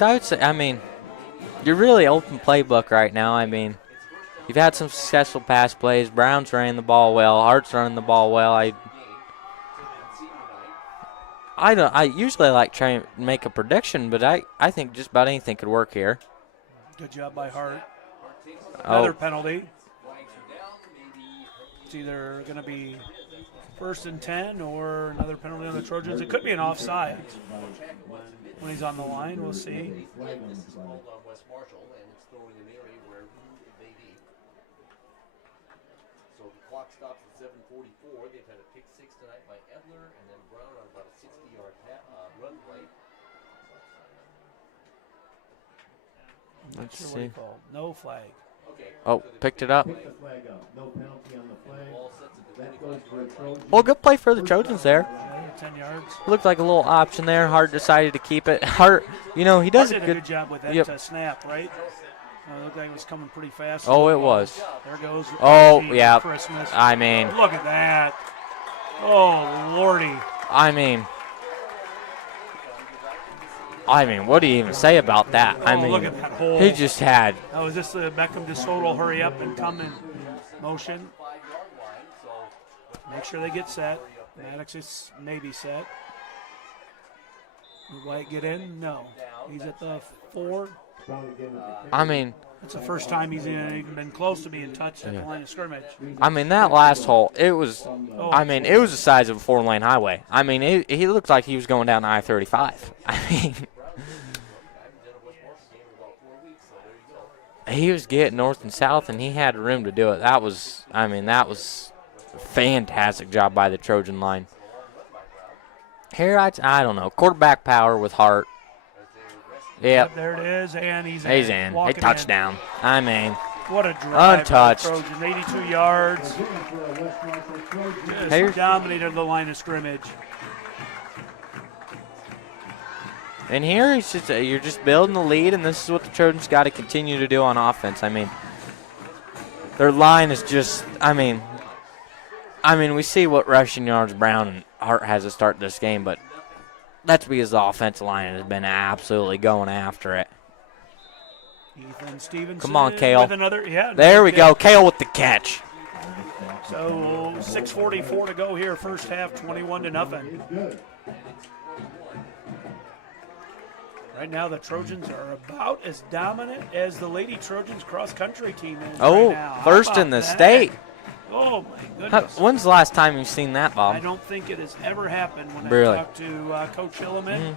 I would say, I mean, you're really open playbook right now. I mean, you've had some successful pass plays. Brown's running the ball well. Hart's running the ball well. I usually like trying to make a prediction, but I think just about anything could work here. Good job by Hart. Another Oh, penalty. It's either going to be first and 10 or another penalty on the Trojans. It could be an offside when he's on the line. We'll see. So the clock stops at 7:44. They've had a pick six tonight by Edler, and then Brown on about a 60-yard run play. let's Sure what he see. called. No flag. Oh, picked it up. Pick the flag up. No penalty on the flag. That goes for a Trojan. Well, good play for the Trojans there. Yeah, 10 yards. Looked like a little option there. Hart decided to keep it. Hart, you know, he does Hart a did a good. good job with that snap, right? It looked like it was coming pretty fast. Oh, it was. There goes. Oh, Gee, yeah. Christmas. I mean, Look at that. Oh, Lordy. I mean, what do you even say about that? I Oh, mean, look at that hole. he just had. That was just the Beckham DeSoto hurry up and come in motion. Make sure they get set. Maddox is maybe set. Will White get in? No. He's at the 4. I mean, It's the first time he's even been close to being touched at the line of scrimmage. that last hole, it was. Oh, It was the size of a 4-lane highway. I mean, he looked like he was going down I-35. I mean, he was getting north and south, and he had room to do it. That was a fantastic job by the Trojan line. Here, I don't know. Quarterback power with Hart. Yep, There it is, and he's he's in. in. A Walking touchdown. I mean, What a drive. Untouched. by the Trojans. 82 yards. Here- Just dominated the line of scrimmage. and here he's just, you're just building the lead, and this is what the Trojans got to continue to do on offense. I mean, Their line is just, I mean, we see what rushing yards Brown and Hart has to start this game, but that's because the offensive line has been absolutely going after it. Ethan Stevenson. Come on, Kale. With another, there we go. Kale with the catch. So 6:44 to go here, first half, 21-0. Right now, the Trojans are about as dominant as the Lady Trojans cross-country team is right now. First in the state. Oh, my goodness. When's the last time you've seen that, Bob? I don't think it has ever happened when really? I talked to Coach Hilleman.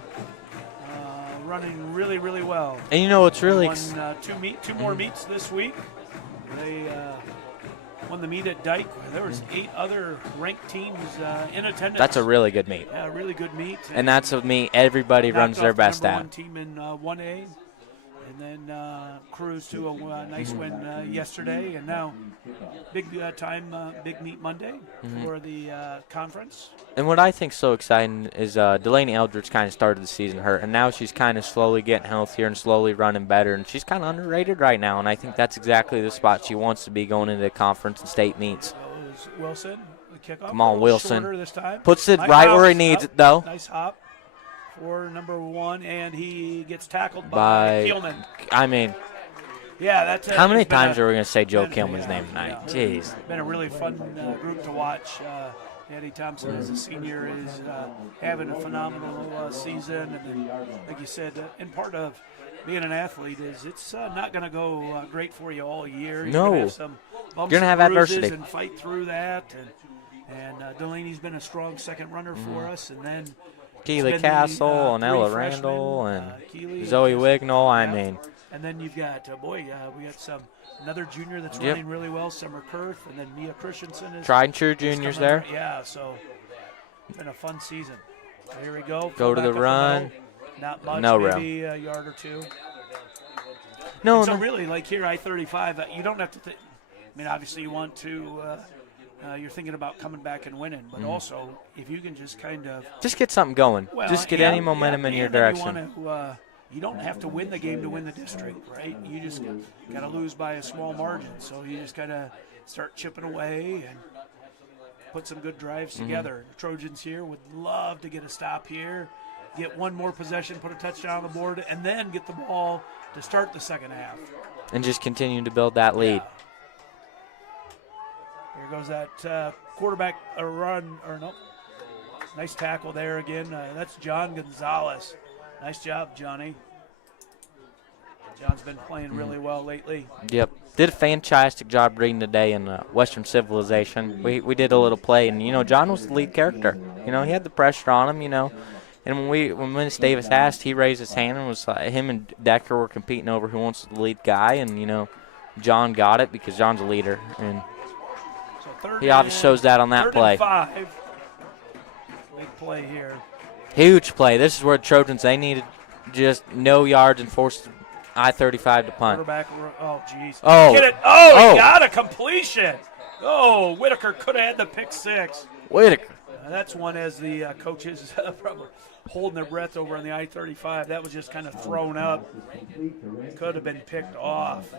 Running really, really well. And you know what's really won two more meets this week. They won the meet at Dyke. There was 8 other ranked teams in attendance. That's a really good meet. Yeah, a really good meet. And that's a meet everybody runs their best the at. One team in 1A, and then cruised to a nice win yesterday, and now big meet Monday for the conference. And what I think so exciting is Delaney Eldridge kind of started the season hurt, and now she's kind of slowly getting healthier and slowly running better, and she's kind of underrated right now, and I think that's exactly the spot she wants to be going into conference and state meets. That was Wilson, the kickoff. Come on, Wilson. This time. Puts it nice right hops, where he needs it, though. Nice hop for number 1, and he gets tackled by Keelman. I mean, yeah, that's how many times are we going to say Joe Keelman's name tonight? Yeah, Jeez. Been a really fun group to watch. Eddie Thompson, as a senior, is having a phenomenal season. And like you said, and part of being an athlete is it's not going to go great for you all year. You're No. going to have some bumps You're going to and have bruises adversity. and fight through that. And Delaney's been a strong second runner for us. And then Keely Castle and Ella Randall and Zoe Wignall. I mean. And then you've got, we got another junior that's running really well, Summer Kurth, and then Mia Christensen is tried and true juniors there. Yeah, so it's been a fun season. So here we go. Go to the run. Not much, no maybe a yard or two. No, so really, like here, I-35, you don't have to think. I mean, obviously you want to, you're thinking about coming back and winning, but also if you can just kind of. Just get something going. Just get any momentum in your direction. You don't have to win the game to win the district, right? You just got to lose by a small margin. So you just got to start chipping away and put some good drives together. The Trojans here would love to get a stop here, get one more possession, put a touchdown on the board, and then get the ball to start the second half. And just continue to build that lead. Yeah. Here goes that quarterback run, or no. Nice tackle there again. That's John Gonzalez. Nice job, Johnny. John's been playing really well lately. Yep. Did a fantastic job reading today in Western Civilization. We did a little play, and, John was the lead character. He had the pressure on him, And when Miss Davis asked, he raised his hand and was him and Decker were competing over who wants the lead guy, and, John got it because John's a leader. And so he obviously shows that on that play. 5. Big play here. Huge play. This is where the Trojans, they needed just no yards and forced I-35 to punt. Quarterback, jeez. Oh. Get it. Oh, he got a completion. Oh, Whitaker could have had the pick 6. Whitaker. That's one as the coaches probably holding their breath over on the I-35. That was just kind of thrown up. Could have been picked off.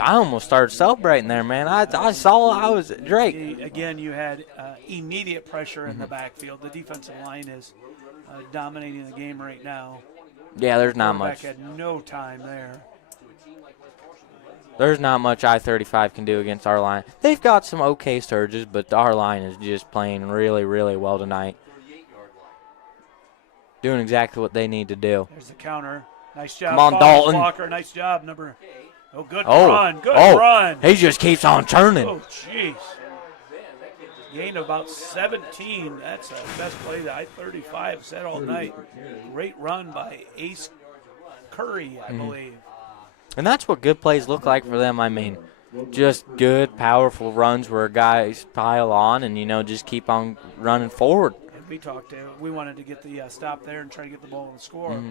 I almost started celebrating there, man. I was Drake. Again, you had immediate pressure in the backfield. The defensive line is dominating the game right now. Yeah, there's not much. Had no time there. There's not much I-35 can do against our line. They've got some okay surges, but our line is just playing really, really well tonight. Doing exactly what they need to do. There's the counter. Nice job. Come on, Dalton. Walker. Nice job, good run. Good run. He just keeps on turning. Oh, jeez. Gain of about 17. That's the best play that I-35 said all night. Great run by Ace Curry, I believe. And that's what good plays look like for them. I mean, just good, powerful runs where guys pile on and, just keep on running forward. And we wanted to get the stop there and try to get the ball and score.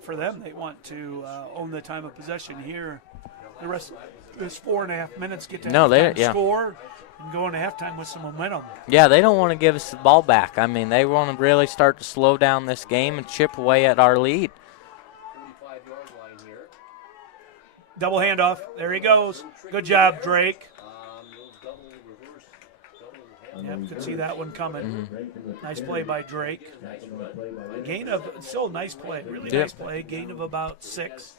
For them, they want to own the time of possession here. The rest of this 4.5 minutes, get to score and go into halftime with some momentum. Yeah, they don't want to give us the ball back. I mean, they want to really start to slow down this game and chip away at our lead. Double handoff. There he goes. Good job, Drake. Yep, could see that one coming. Nice play by Drake. Gain of, still a nice play. Really nice play. Gain of about 6.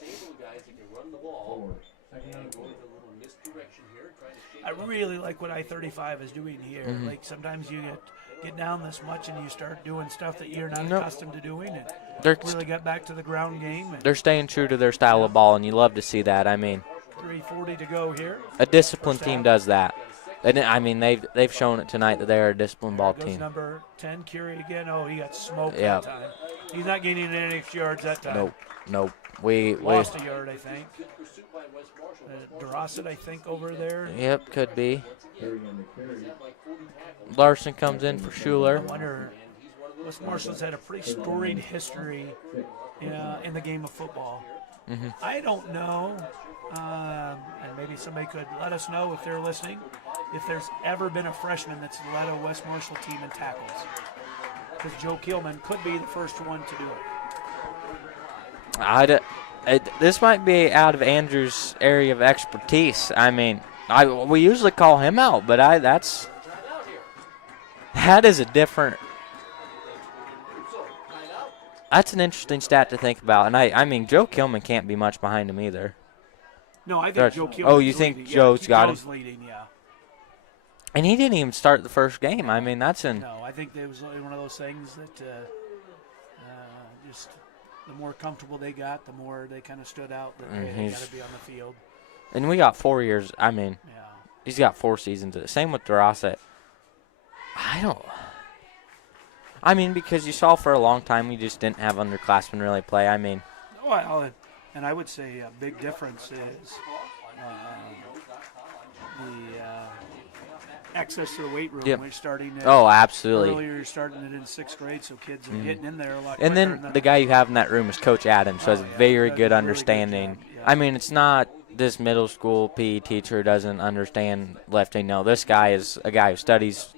I really like what I-35 is doing here. Like sometimes you get down this much and you start doing stuff that you're not accustomed to doing, and really get back to the ground game. They're staying true to their style of ball, and you love to see that. I mean, 3:40 to go here. A disciplined team does that. And I mean, they've shown it tonight that they're a disciplined ball team. Number 10, Curie again. Oh, he got smoked that time. He's not gaining any extra yards that time. Nope. We lost a yard, I think. Dorosset, I think, over there. Yep, could be. Larson comes in for Schuler. I wonder, West Marshall's had a pretty storied history in the game of football. I don't know, and maybe somebody could let us know if they're listening, if there's ever been a freshman that's led a West Marshall team in tackles. Because Joe Kielman could be the first one to do it. This might be out of Andrew's area of expertise. I mean, we usually call him out, but that is a different. That's an interesting stat to think about, and I mean Joe Kielman can't be much behind him either. No, I think Joe Kielman. Oh, you think leading. Joe's got him? Leading, yeah. And he didn't even start the first game. I mean, that's in. No, I think it was one of those things that just the more comfortable they got, the more they kind of stood out that they got to be on the field. And we got 4 years. I mean, he's got 4 seasons. Same with Dorosset. I mean, because you saw for a long time we just didn't have underclassmen really play. I mean. Well, and I would say a big difference is the access to the weight room. We're starting absolutely. Earlier, you're starting it in 6th grade, so kids are getting in there a lot. And then the guy you have in that room is Coach Adams, so has very good understanding. Really good I mean, it's not this middle school PE teacher doesn't understand lifting. No, this guy is a guy who studies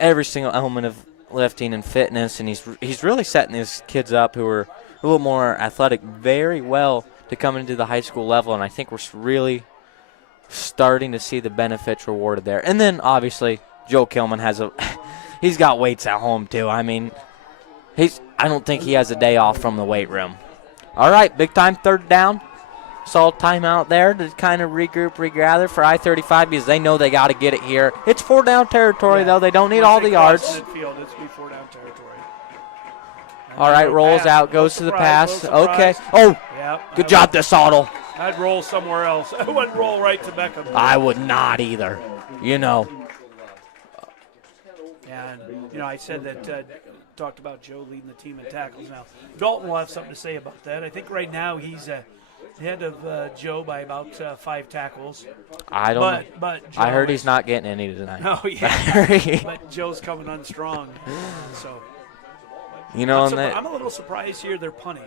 every single element of lifting and fitness, and he's really setting these kids up who are a little more athletic very well to come into the high school level, and I think we're really starting to see the benefits rewarded there. And then obviously Joe Kilman he's got weights at home too. I mean, I don't think he has a day off from the weight room. All right, big time 3rd down. Saw a timeout there to kind of regroup, regather for I-35 because they know they got to get it here. It's 4 down territory though. They don't need all the yards. Midfield, it's 4 down territory. All right, rolls out, goes to the pass. Okay. Oh, good job, DeSautel. I'd roll somewhere else. I wouldn't roll right to Beckham. I would not either. And I said that talked about Joe leading the team in tackles. Now Dalton will have something to say about that. I think right now he's ahead of Joe by about 5 tackles. I don't know. But I heard he's not getting any tonight. Oh yeah. But Joe's coming on strong. So I'm a little surprised here they're punting.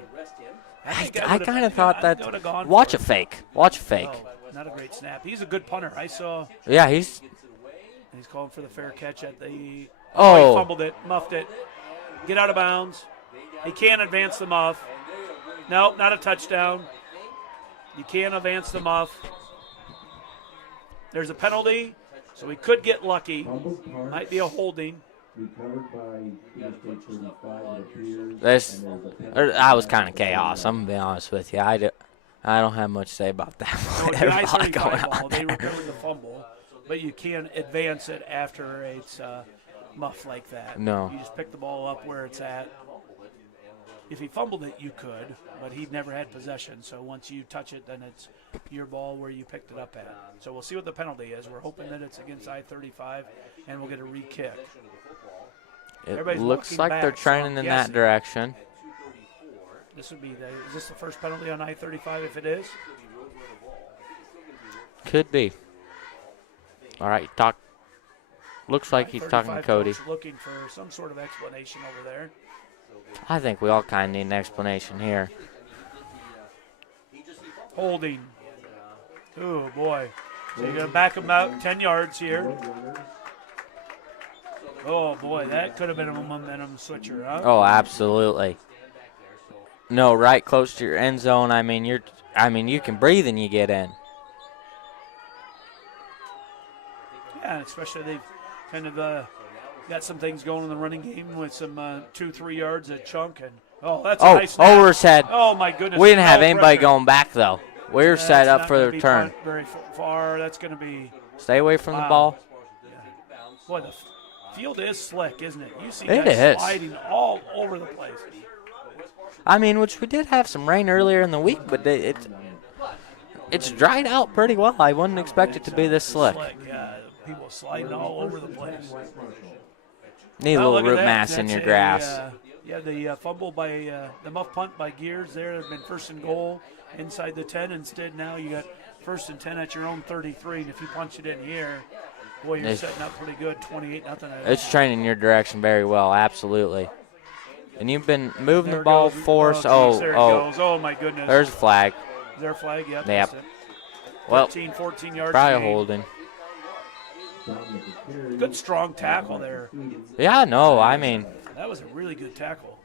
I kind of thought that. Watch a fake. Watch a fake. Oh, not a great snap. He's a good punter. I saw. Yeah, he's calling for the fair catch at the. Oh, he fumbled it, muffed it. Get out of bounds. He can't advance the muff. No, not a touchdown. You can't advance the muff. There's a penalty, so we could get lucky. Might be a holding. Recovered by Interstate 35, it appears. That was kind of chaos. I'm going to be honest with you. I don't have much to say about that. No, it's an I-35 ball. They recovered the fumble, but you can't advance it after it's muff like that. No. You just pick the ball up where it's at. If he fumbled it, you could, but he'd never had possession. So once you touch it, then it's your ball where you picked it up at. So we'll see what the penalty is. We're hoping that it's against I-35, and we'll get a re-kick. It looks like they're trending in that direction. This would be is this the first penalty on I-35 if it is? Could be. All right, looks like he's talking to Cody. Looking for some sort of explanation over there. I think we all kind of need an explanation here. Holding. Oh, boy. So you're going to back him out 10 yards here. Oh, boy, that could have been a momentum switcher, huh? Oh, absolutely. No, right close to your end zone. I mean, you can breathe and you get in. Yeah, especially they've kind of got some things going in the running game with some 2-3 yards at chunk. And that's a nice snap. Over his head. Oh, my goodness. We didn't have No anybody pressure. going back, though. We're set up for the return. Very far. That's going to be. Stay away from the ball. Yeah. Boy, the field is slick, isn't it? You see It guys is. sliding all over the place. I mean, which we did have some rain earlier in the week, but it's dried out pretty well. I wouldn't expect it to be this slick. Yeah, people sliding all over the place. Need a little root mass in your grass. The fumble by the muff punt by Gears there had been 1st and goal inside the 10. Instead, now you got 1st and 10 at your own 33. And if you punch it in here, boy, you're setting up pretty good. 28-0. It's training your direction very well, absolutely. And you've been moving There the ball goes- force. There it goes. Oh, my goodness. There's a flag. Is there a flag? Yep. Yep. That's it. Well, 14 yards. probably gain. holding. Good strong tackle there. Yeah, no, I mean, That was a really good tackle.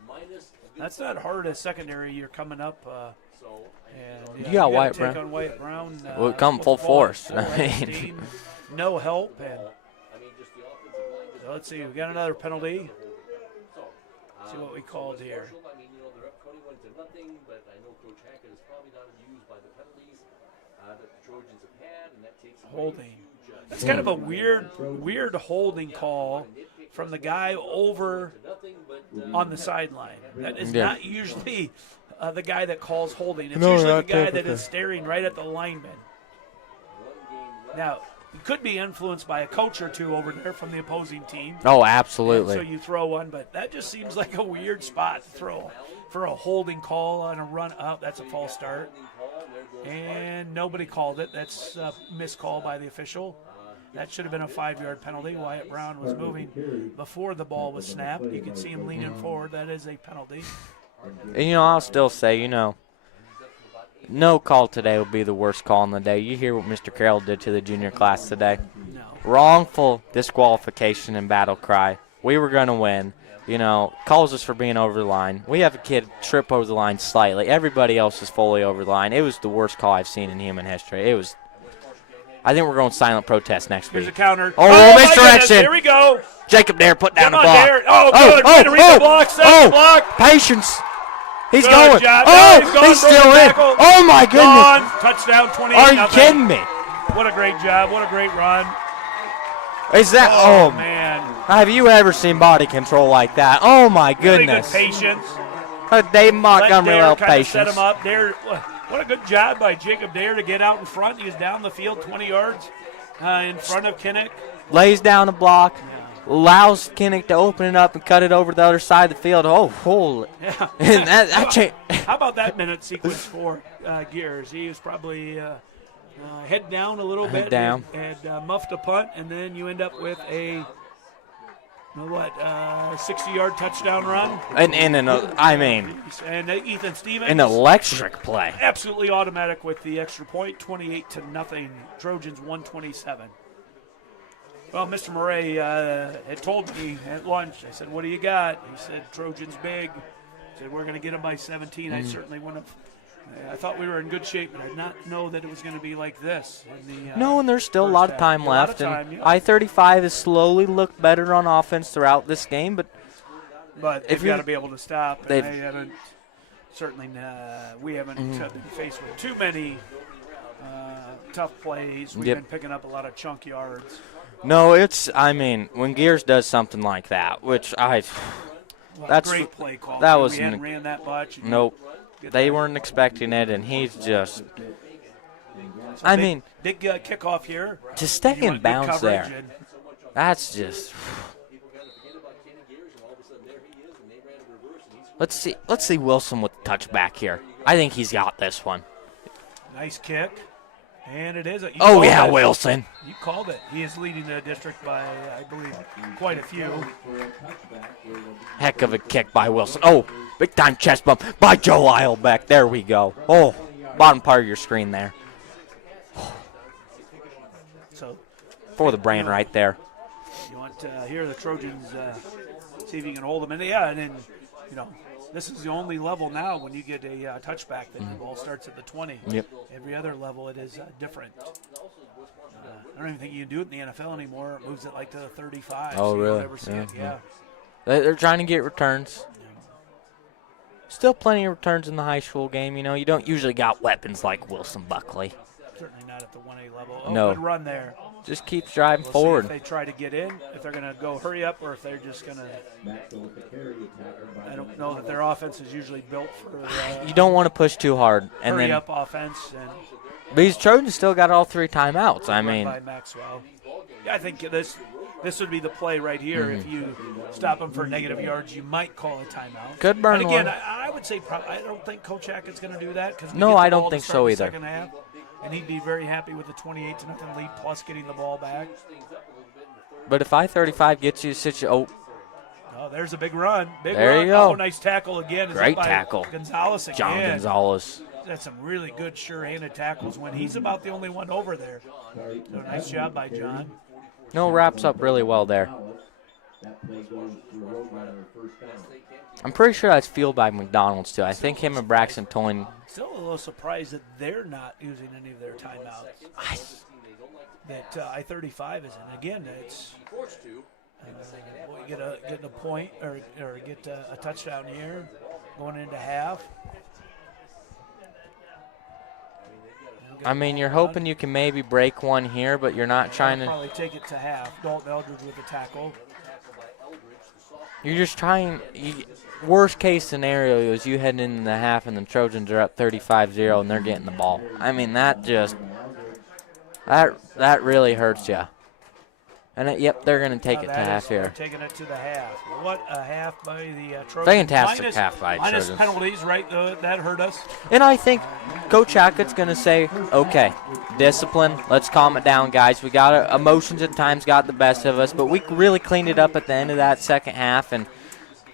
That's not hard as secondary. You're coming up. And, You got gotta Wyatt take Brown. on Wyatt Brown. Well, come with full the ball force. full I head mean. steam, no help. And so let's see. We got another penalty. See what we called here. Holding. That's kind of a weird holding call from the guy over on the sideline. That is not usually the guy that calls holding. It's usually the guy that is staring right at the lineman. Now, you could be influenced by a coach or two over there from the opposing team. Oh, absolutely. So you throw one, but that just seems like a weird spot to throw for a holding call on a run up. That's a false start. And nobody called it. That's a missed call by the official. That should have been a 5-yard penalty. Wyatt Brown was moving before the ball was snapped. You can see him leaning forward. That is a penalty. And, I'll still say, no call today will be the worst call in the day. You hear what Mr. Carroll did to the junior class today. No. Wrongful disqualification and battle cry. We were going to win. Calls us for being over the line. We have a kid trip over the line slightly. Everybody else is fully over the line. It was the worst call I've seen in human history. I think we're going silent protest next Here's week. a counter. Oh, misdirection. Here we go. Jacob Dare put down Come the on, block. Dare. Oh, good. Way to read the block. Set the block. Patience. He's Good going. job. Oh, He's gone. he's Broken still in. tackle. Oh, my goodness. Gone. Touchdown, 28-0. Are you kidding me? What a great job. What a great run. Is that? Oh, man. Have you ever seen body control like that? Oh, my Really good goodness. patience. Dave Montgomery Let Dare level kind of patience. set him up. Dare, what a good job by Jacob Dare to get out in front. He was down the field 20 yards in front of Kinnick. Lays down a block. Allows Kinnick to open it up and cut it over the other side of the field. Oh, holy. Yeah. And that How about that minute sequence for Gears? He was probably head down a little bit. down. And muffed a punt, and then you end up with a 60-yard touchdown run. and And Ethan Stevens. an electric play. Absolutely automatic with the extra point, 28-0. Trojans 127. Well, Mr. Murray had told me at lunch. I said, "What do you got?" He said, "Trojans big." I said, "We're going to get them by 17." I certainly wouldn't have. I thought we were in good shape, but I did not know that it was going to be like this. No, and there's still a lot of time A lot left. of time, And yeah. I-35 has slowly looked better on offense throughout this game, but But if they've got you- to be able to stop. And they've- they haven't. Certainly, we haven't been faced with too many tough plays. We've Yep. been picking up a lot of chunk yards. no, when Gears does something like that, which that's Great play call. that too. was we hadn't ran that much. nope. Get They that. weren't expecting it, and he's just. So I big- mean, big kickoff here. to stay You in want good bounds coverage there, and- that's just. Let's see Wilson with the touchback here. I think he's got this one. Nice kick. And it is. You Oh called yeah, it. Wilson. You called it. He is leading the district by, I believe, quite a few. Heck of a kick by Wilson. Oh, big time chest bump by Joe Eilbeck. There we go. Oh, bottom part of your screen there. So For the brain right there. you want here the Trojans see if you can hold them in. Yeah, and then this is the only level now when you get a touchback that the ball starts at the 20. Yep. Every other level it is different. I don't even think you can do it in the NFL anymore. It moves it like to the 35. Oh, so you really? don't ever see it. Yeah. They're trying to get returns. Still plenty of returns in the high school game. You know, you don't usually got weapons like Wilson Buckley. Certainly not at the 1A level. Oh, No. good run there. Just keeps driving We'll forward. see if they try to get in, if they're going to go hurry up, or if they're just going to. I don't know that their offense is usually built for You don't want to push too hard. And hurry then up offense. And these Trojans still got all 3 timeouts. I run mean, by Maxwell. Yeah, I think this would be the play right here. If you stop them for negative yards, you might call a timeout. Could burn and again, one. I would say I don't think Coach Hackett's going to do that. Cause No, I don't think so either. Second half, and he'd be very happy with the 28-0 lead plus getting the ball back. but if I-35 gets you such Oh, there's a big run. Big There run. you go. Oh, nice tackle again. Is Great it by tackle. Gonzalez again. John Gonzalez. That's some really good sure-handed tackles when he's about the only one over there. So nice job by John. No, wraps up really well there. I'm pretty sure that's field by McDonald's, too. I think him and Braxton Toyne. Still a little surprised that they're not using any of their timeouts. That I-35 isn't. Again, it's get a point or get a touchdown here going into half. I mean, you're hoping you can maybe break one here, but you're not trying to. Probably take it to half. Dalton Eldridge with the tackle. You're just trying. Worst case scenario is you head into the half and the Trojans are up 35-0 and they're getting the ball. I mean, that really hurts you. And yep, they're going to take it to half here. Taking it to the half. What a half by the Trojans. Fantastic half by minus Trojans. penalties, right? That hurt us. And I think Coach Hackett's going to say, okay, discipline, let's calm it down, guys. We got emotions at times got the best of us, but we really cleaned it up at the end of that second half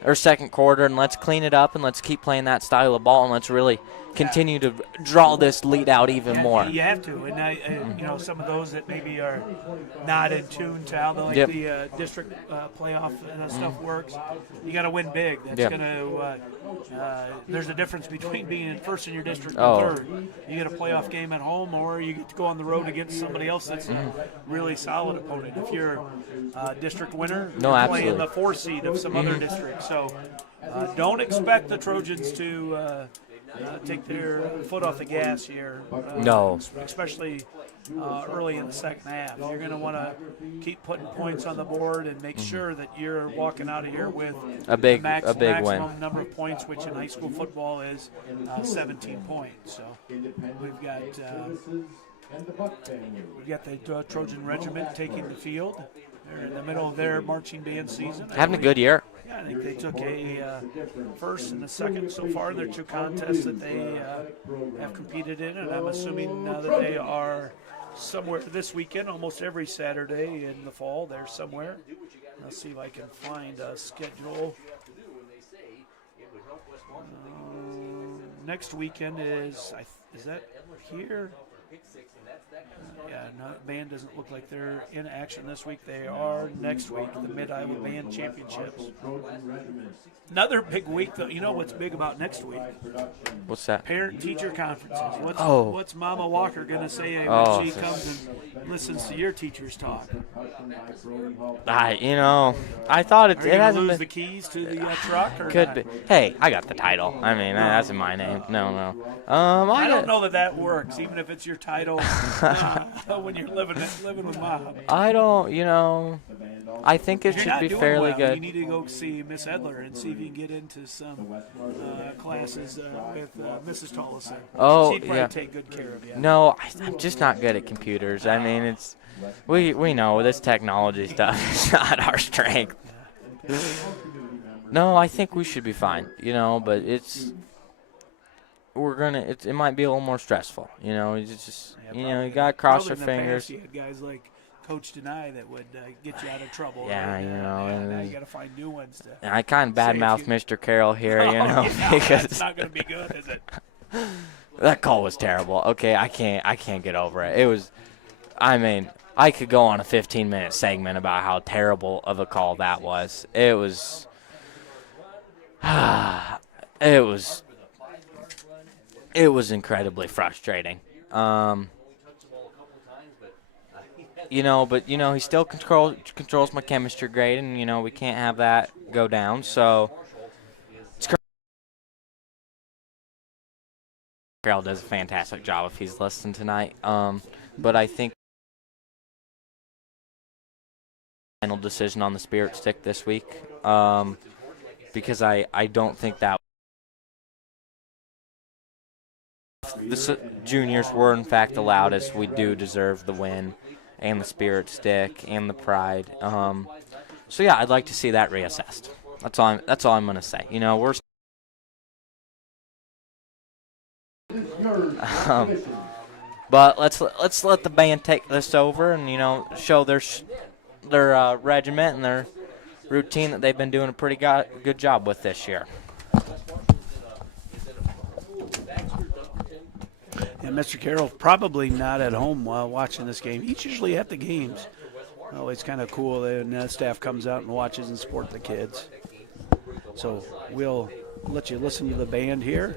or second quarter, and let's clean it up and let's keep playing that style of ball and let's really continue to draw this lead out even more. You have to, and some of those that maybe are not in tune to how the district playoff and stuff works. You got to win big. That's going to. There's a difference between being in first in your district and third. You get a playoff game at home, or you get to go on the road against somebody else that's a really solid opponent. If you're a district winner, you're playing the 4 seed of some other district. So don't expect the Trojans to. Take their foot off the gas here. No. Especially early in the second half. You're going to want to keep putting points on the board and make sure that you're walking out of here with a big maximum win. Number of points, which in high school football is 17 points. So we've got the Trojan Regiment taking the field. They're in the middle of their marching band season. Having a good year. Yeah, I think they took a first and a second so far in their 2 contests that they have competed in, and I'm assuming that they are somewhere this weekend, almost every Saturday in the fall. They're somewhere. Let's see if I can find a schedule. Next weekend is that here? Band doesn't look like they're in action this week. They are next week, the Mid-Iowa Band Championships. Another big week, though. You know what's big about next week? What's that? Parent-teacher conferences. What's Mama Walker going to say when she comes and listens to your teachers talk? I thought it hasn't lose been. The keys to the truck? Or Could not? be. Hey, I got the title. I mean, that's in my name. No. I don't know that works, even if it's your title when you're living with Mom. I don't, I think it should be fairly good. You need to go see Miss Edler and see if you can get into some classes with Mrs. Tollison. Oh, she'd probably take good care of you. No, I'm just not good at computers. I mean, we know this technology stuff is not our strength. No, I think we should be fine, but it might be a little more stressful, it's just, you got to cross your fingers. You had guys like Coach Denai that would get you out of trouble. Yeah, right? Now you got to find new ones. I kind of badmouth Mr. Carroll here, because it's not going to be good, is it? That call was terrible. Okay, I can't get over it. It was, I could go on a 15-minute segment about how terrible of a call that was. It was, It was incredibly frustrating. But he still controls my chemistry grade, and we can't have that go down. So Carol does a fantastic job if he's listening tonight. But I think final decision on the Spirit stick this week, because I don't think that the juniors were in fact the loudest. We do deserve the win, and the Spirit stick, and the pride. So yeah, I'd like to see that reassessed. That's all I'm gonna say. We're but let's let the band take this over and show their regiment and their routine that they've been doing a pretty good job with this year. And Mr. Carroll probably not at home while watching this game. He's usually at the games. Oh, it's kind of cool that the staff comes out and watches and support the kids. So we'll let you listen to the band here.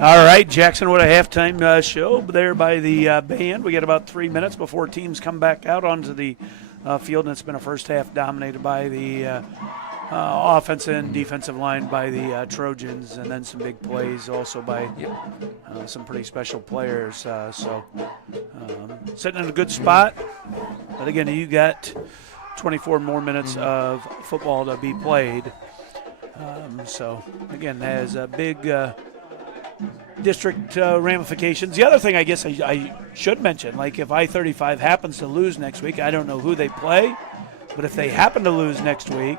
All right, Jackson, what a halftime show there by the band. We got about 3 minutes before teams come back out onto the field, and it's been a first half dominated by the offensive and defensive line by the Trojans, and then some big plays also by some pretty special players. Sitting in a good spot. But again, you got 24 more minutes of football to be played. So, again, that has a big district ramifications. The other thing I guess I should mention, like if I-35 happens to lose next week, I don't know who they play, but if they happen to lose next week,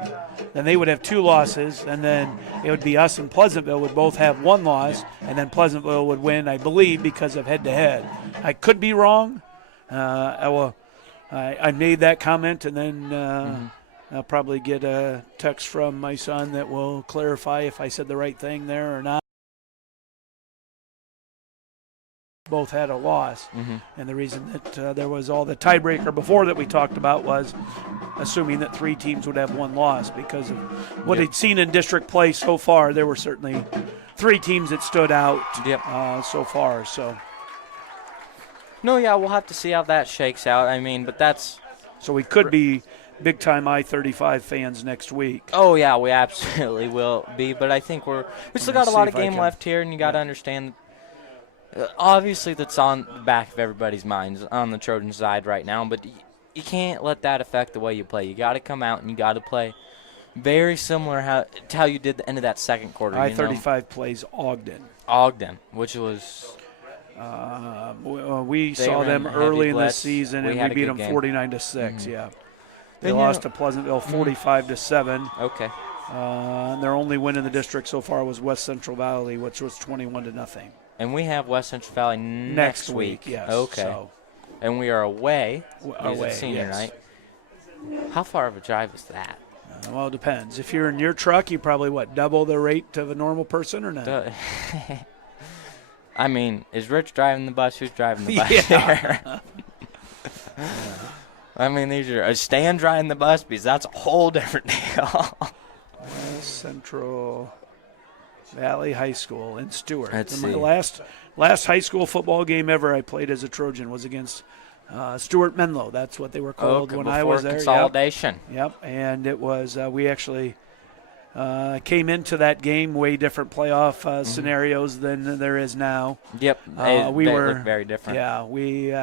then they would have 2 losses, and then it would be us and Pleasantville would both have 1 loss, and then Pleasantville would win, I believe, because of head-to-head. I could be wrong. I made that comment, and then I'll probably get a text from my son that will clarify if I said the right thing there or not. Both had a loss, and the reason that there was all the tiebreaker before that we talked about was assuming that 3 teams would have 1 loss because of what he'd seen in district play so far. There were certainly 3 teams that stood out so far. So, no, we'll have to see how that shakes out. I mean, but that's so we could be big-time I-35 fans next week. Oh, yeah, we absolutely will be, but I think we still got a lot of game left here, and you got to understand. Obviously, that's on the back of everybody's minds on the Trojan side right now, but you can't let that affect the way you play. You got to come out and you got to play very similar to how you did the end of that second quarter. I-35 plays Ogden, which was we saw them early in the season, and we beat them 49-6. Yeah, they lost to Pleasantville 45-7. Okay. And their only win in the district so far was West Central Valley, which was 21-0. And we have West Central Valley next week. Yes. Okay. So. And we are away. Yes. Senior night. How far of a drive is that? Well, it depends. If you're in your truck, you probably, double the rate of a normal person or not? I mean, is Rich driving the bus? Who's driving the bus here? I mean, is Stan driving the bus? Because that's a whole different deal. West Central Valley High School in Stewart. Let's see. My last high school football game ever I played as a Trojan was against Stewart Menlo. That's what they were called when I was there. Consolidation. Yep. And it was we actually came into that game way different playoff scenarios than there is now. Yep. We were very different. Yeah, we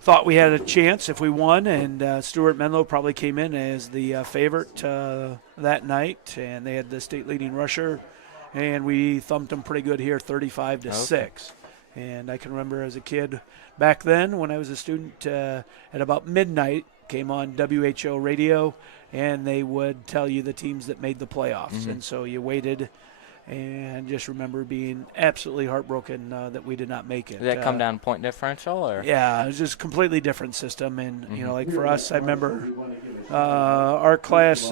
thought we had a chance if we won, and Stewart Menlo probably came in as the favorite that night, and they had the state leading rusher, and we thumped them pretty good here, 35-6. And I can remember as a kid back then when I was a student at about midnight, came on WHO radio, and they would tell you the teams that made the playoffs. And so you waited and just remember being absolutely heartbroken that we did not make it. Did that come down to point differential? Or? Yeah, it was just a completely different system. And, like for us, I remember our class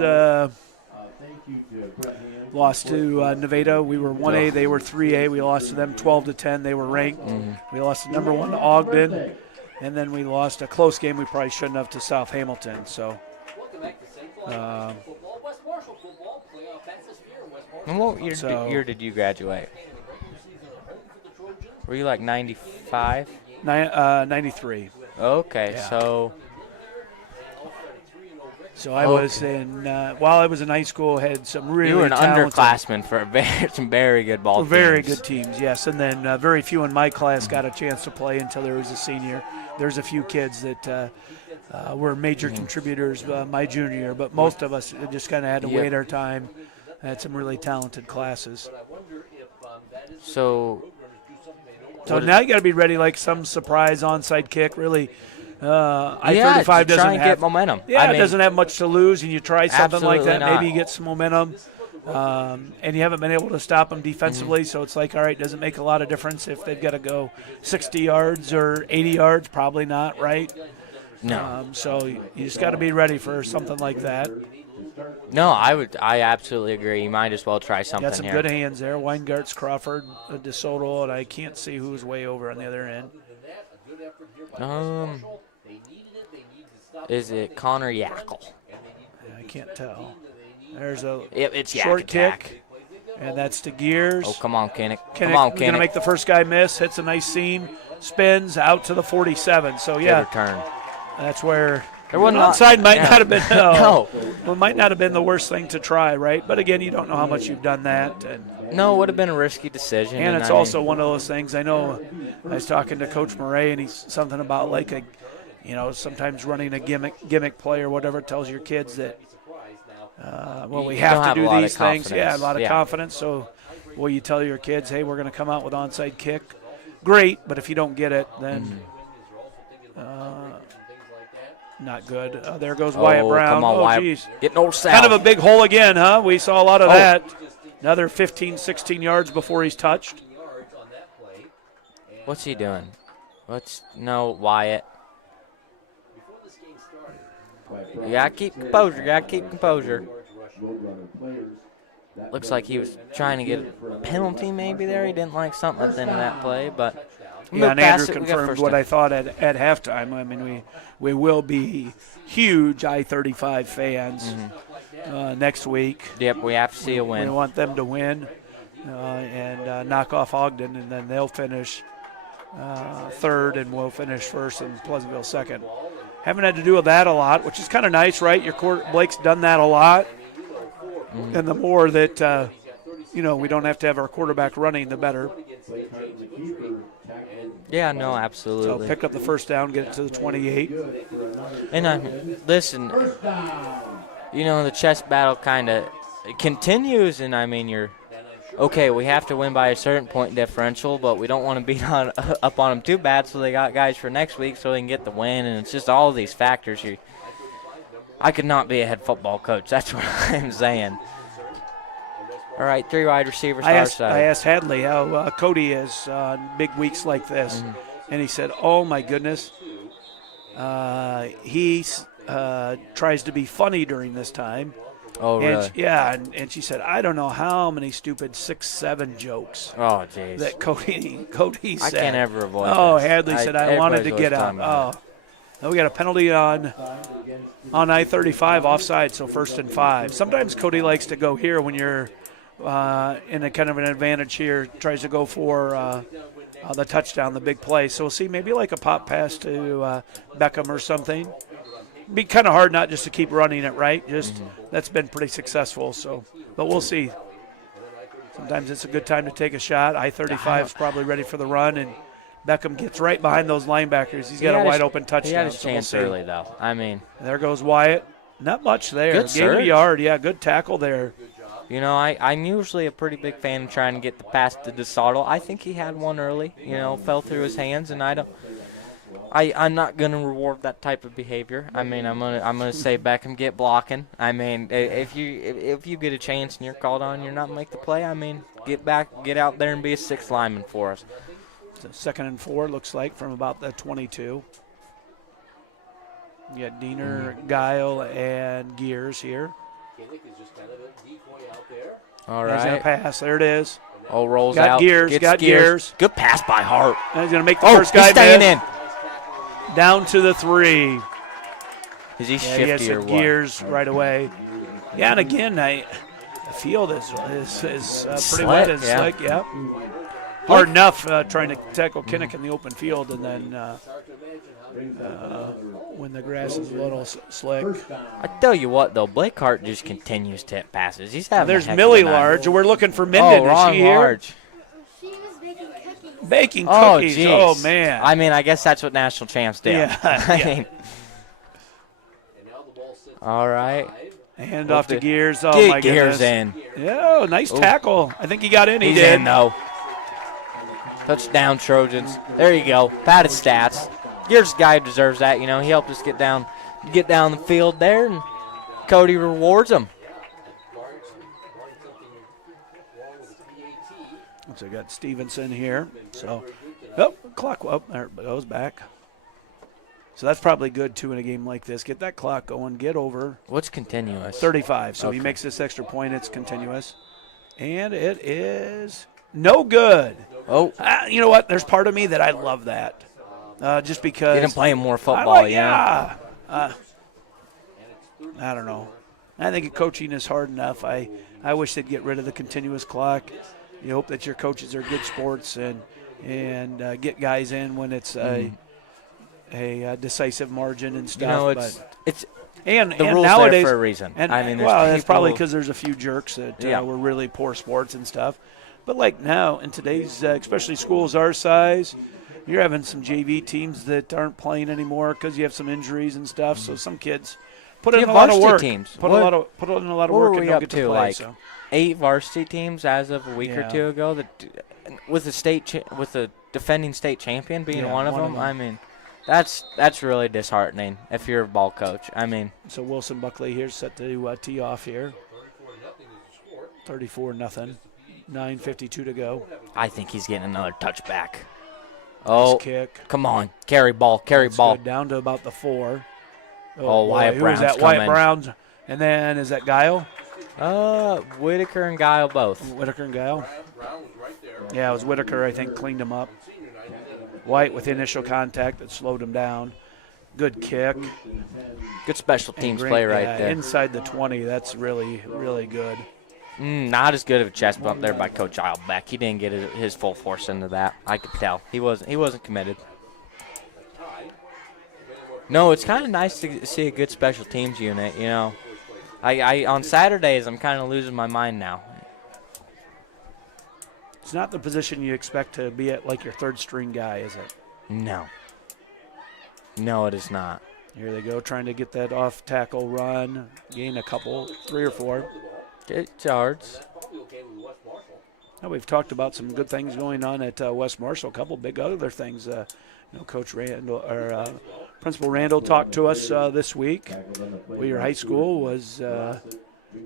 lost to Nevada. We were 1A, they were 3A. We lost to them 12-10. They were ranked. We lost to number 1 to Ogden. And then we lost a close game we probably shouldn't have to South Hamilton. So, and what year did you graduate? Were you like 95? 93. Okay, Yeah. So I was in, while I was in high school, had some really You were an talented, underclassman for some very good ball teams. Very good teams, yes. And then very few in my class got a chance to play until there was a senior. There's a few kids that were major contributors my junior year, but most of us just kind of had to wait our time. Had some really talented classes. So now you got to be ready, like some surprise onside kick. Really, I-35 doesn't try and have get momentum. Yeah, it doesn't have much to lose, and you try something like that. Not. Maybe you get some momentum, and you haven't been able to stop them defensively. So it's like, all right, doesn't make a lot of difference if they've got to go 60 yards or 80 yards. Probably not, right? No. So you just got to be ready for something like that. No, I absolutely agree. You might as well try something Got some here. good hands there. Weingartz, Crawford, DeSoto, and I can't see who's way over on the other end. Is it Connor Yackel? I can't tell. There's a It's short Yak-a-tack. kick, and that's to Gears. Oh, come on, Kinnick. Come Kinnick on, going to Kinnick. make the first guy miss, hits a nice seam, spins out to the 47. So, Good yeah, return. that's where There wasn't onside might yeah. not have been No. well, might not have been the worst thing to try, right? But, again, you don't know how much you've done that. And No, it would have been a risky decision. And it's I mean, also one of those things. I know I was talking to Coach Murray, and he's something about like sometimes running a gimmick play or whatever tells your kids that, we You have don't to have a do lot of these things. Yeah, a confidence. lot of Yeah. confidence. So, you tell your kids, hey, we're going to come out with onside kick. Great, but if you don't get it, then not good. There goes Wyatt Brown. Come on, oh, Wyatt. geez. Getting old South. Kind of a big hole again, huh? We saw a lot of that. Another 15, 16 yards before he's touched. What's he doing? No, Wyatt. You got to keep composure. Looks like he was trying to get a penalty maybe there. He didn't like something at the end of that play, but yeah, and Andrew confirmed what I thought at halftime. I mean, we will be huge I-35 fans next week. Yep, we have to see a win. We want them to win and knock off Ogden, and then they'll finish third, and we'll finish first, and Pleasantville second. Haven't had to do with that a lot, which is kind of nice, right? Blake's done that a lot. And the more that, we don't have to have our quarterback running, the better. Yeah, no, absolutely. So pick up the first down, get it to the 28. And listen, the chess battle kind of continues, and I mean, okay, we have to win by a certain point differential, but we don't want to beat up on them too bad, so they got guys for next week so they can get the win, and it's just all of these factors. I could not be a head football coach. That's what I'm saying. All right, 3 wide receivers. I asked Hadley how Cody is on big weeks like this, and he said, "Oh my goodness, he tries to be funny during this time." Oh, really? And she said, "I don't know how many stupid 6-7 jokes." Oh, jeez. That Cody said. I can't ever avoid. Oh, this. Hadley said, "I wanted to get out." Oh. Now we got a penalty on I-35 offside, so 1st and 5. Sometimes Cody likes to go here when you're in a kind of an advantage here, tries to go for the touchdown, the big play. So we'll see maybe like a pop pass to Beckham or something. Be kind of hard not just to keep running it, right? That's been pretty successful. So, but we'll see. Sometimes it's a good time to take a shot. I-35 is probably ready for the run, and Beckham gets right behind those linebackers. He's got a wide-open touchdown. He had his chance early, though. I mean. And there goes Wyatt. Not much there. Good Gain of a yard. Yeah, good tackle there. I'm usually a pretty big fan of trying to get the pass to DeSoto. I think he had one early, fell through his hands, and I'm not going to reward that type of behavior. I mean, I'm gonna say Beckham, get blocking. I mean, if you get a chance and you're called on, you're not make the play. I mean, get back, get out there and be a 6th lineman for us. So 2nd and 4 looks like from about the 22. You got Diener, Guile, and Gears here. All There's right. a pass. There it is. Oh, rolls got out. Gears. Got Gears. Good pass by Hart. And he's going to make the first guy he's staying miss. in. Down to the 3. Is he Yeah, shifty or what? Gears right away. Yeah, and again, the field is pretty Slick, wet and yeah. slick. Yeah. Hard enough trying to tackle Kinnick in the open field, and then when the grass is a little slick. I tell you what, though, Blake Hart just continues to hit passes. He's having There's a heck Millie of a night. Large. We're looking for Minden. Wrong Is she here? Large. She was baking cookies. Baking Oh, cookies. geez. Oh, man. I mean, I guess that's what national champs do. Yeah, I yeah. mean, all right. Hand off to Gears. Oh, Get my Gears goodness. in. Yeah, nice tackle. I think he got in. He He's did. in, though. Touchdown, Trojans. There you go. Padded stats. Gears guy deserves that. He helped us get down the field there, and Cody rewards him. So we got Stevenson here. So, clock up. There it goes back. So that's probably good, too, in a game like this. Get that clock going. Get over What's continuous? 35. So he Okay. makes this extra point. It's continuous. And it is no good. Oh, You know what? There's part of me that I love that. Just because. get him playing more I football, like, you know? yeah. I don't know. I think coaching is hard enough. I wish they'd get rid of the continuous clock. You hope that your coaches are good sports and get guys in when it's a decisive margin and stuff. You know, but it's and the and rules nowadays, there for a reason. And I mean, there's well, that's probably people- because there's a few jerks that Yeah. were really poor sports and stuff. But like now in today's, especially schools our size, you're having some JV teams that aren't playing anymore because you have some injuries and stuff. So some kids put You in have a lot of varsity work. teams. Put What- in a lot of what work were and we don't up get to, to play. like, So 8 varsity teams as of a week or Yeah. two ago. With the defending state champion being Yeah, one of them. I mean, that's really disheartening if you're a ball coach. I mean, So Wilson Buckley here set to tee off here. 34-0. 9:52 to go. I think he's getting another touchback. Nice Oh, kick. come on, carry ball. That's good. Down to about the 4. Oh, boy, Wyatt who is Brown's that? Wyatt coming. Brown's. And then is that Guile? Whitaker and Guile both. Whitaker and Guile? Yeah, it was Whitaker, I think, cleaned him up. White with initial contact that slowed him down. Good kick. Good special And teams great- play right yeah, there. Inside the 20, that's really, really good. Not as good of a chest bump there by Coach Eilbeck. He didn't get his full force into that. I could tell he wasn't committed. No, it's kind of nice to see a good special teams unit. You know, I on Saturdays I'm kind of losing my mind now. It's not the position you expect to be at, like your third string guy, is it? No, it is not. Here they go, trying to get that off tackle run. Gain a couple, 3 or 4. Good yards. Now, we've talked about some good things going on at West Marshall. A couple big other things. Coach Randall or Principal Randall talked to us this week. Your high school was, I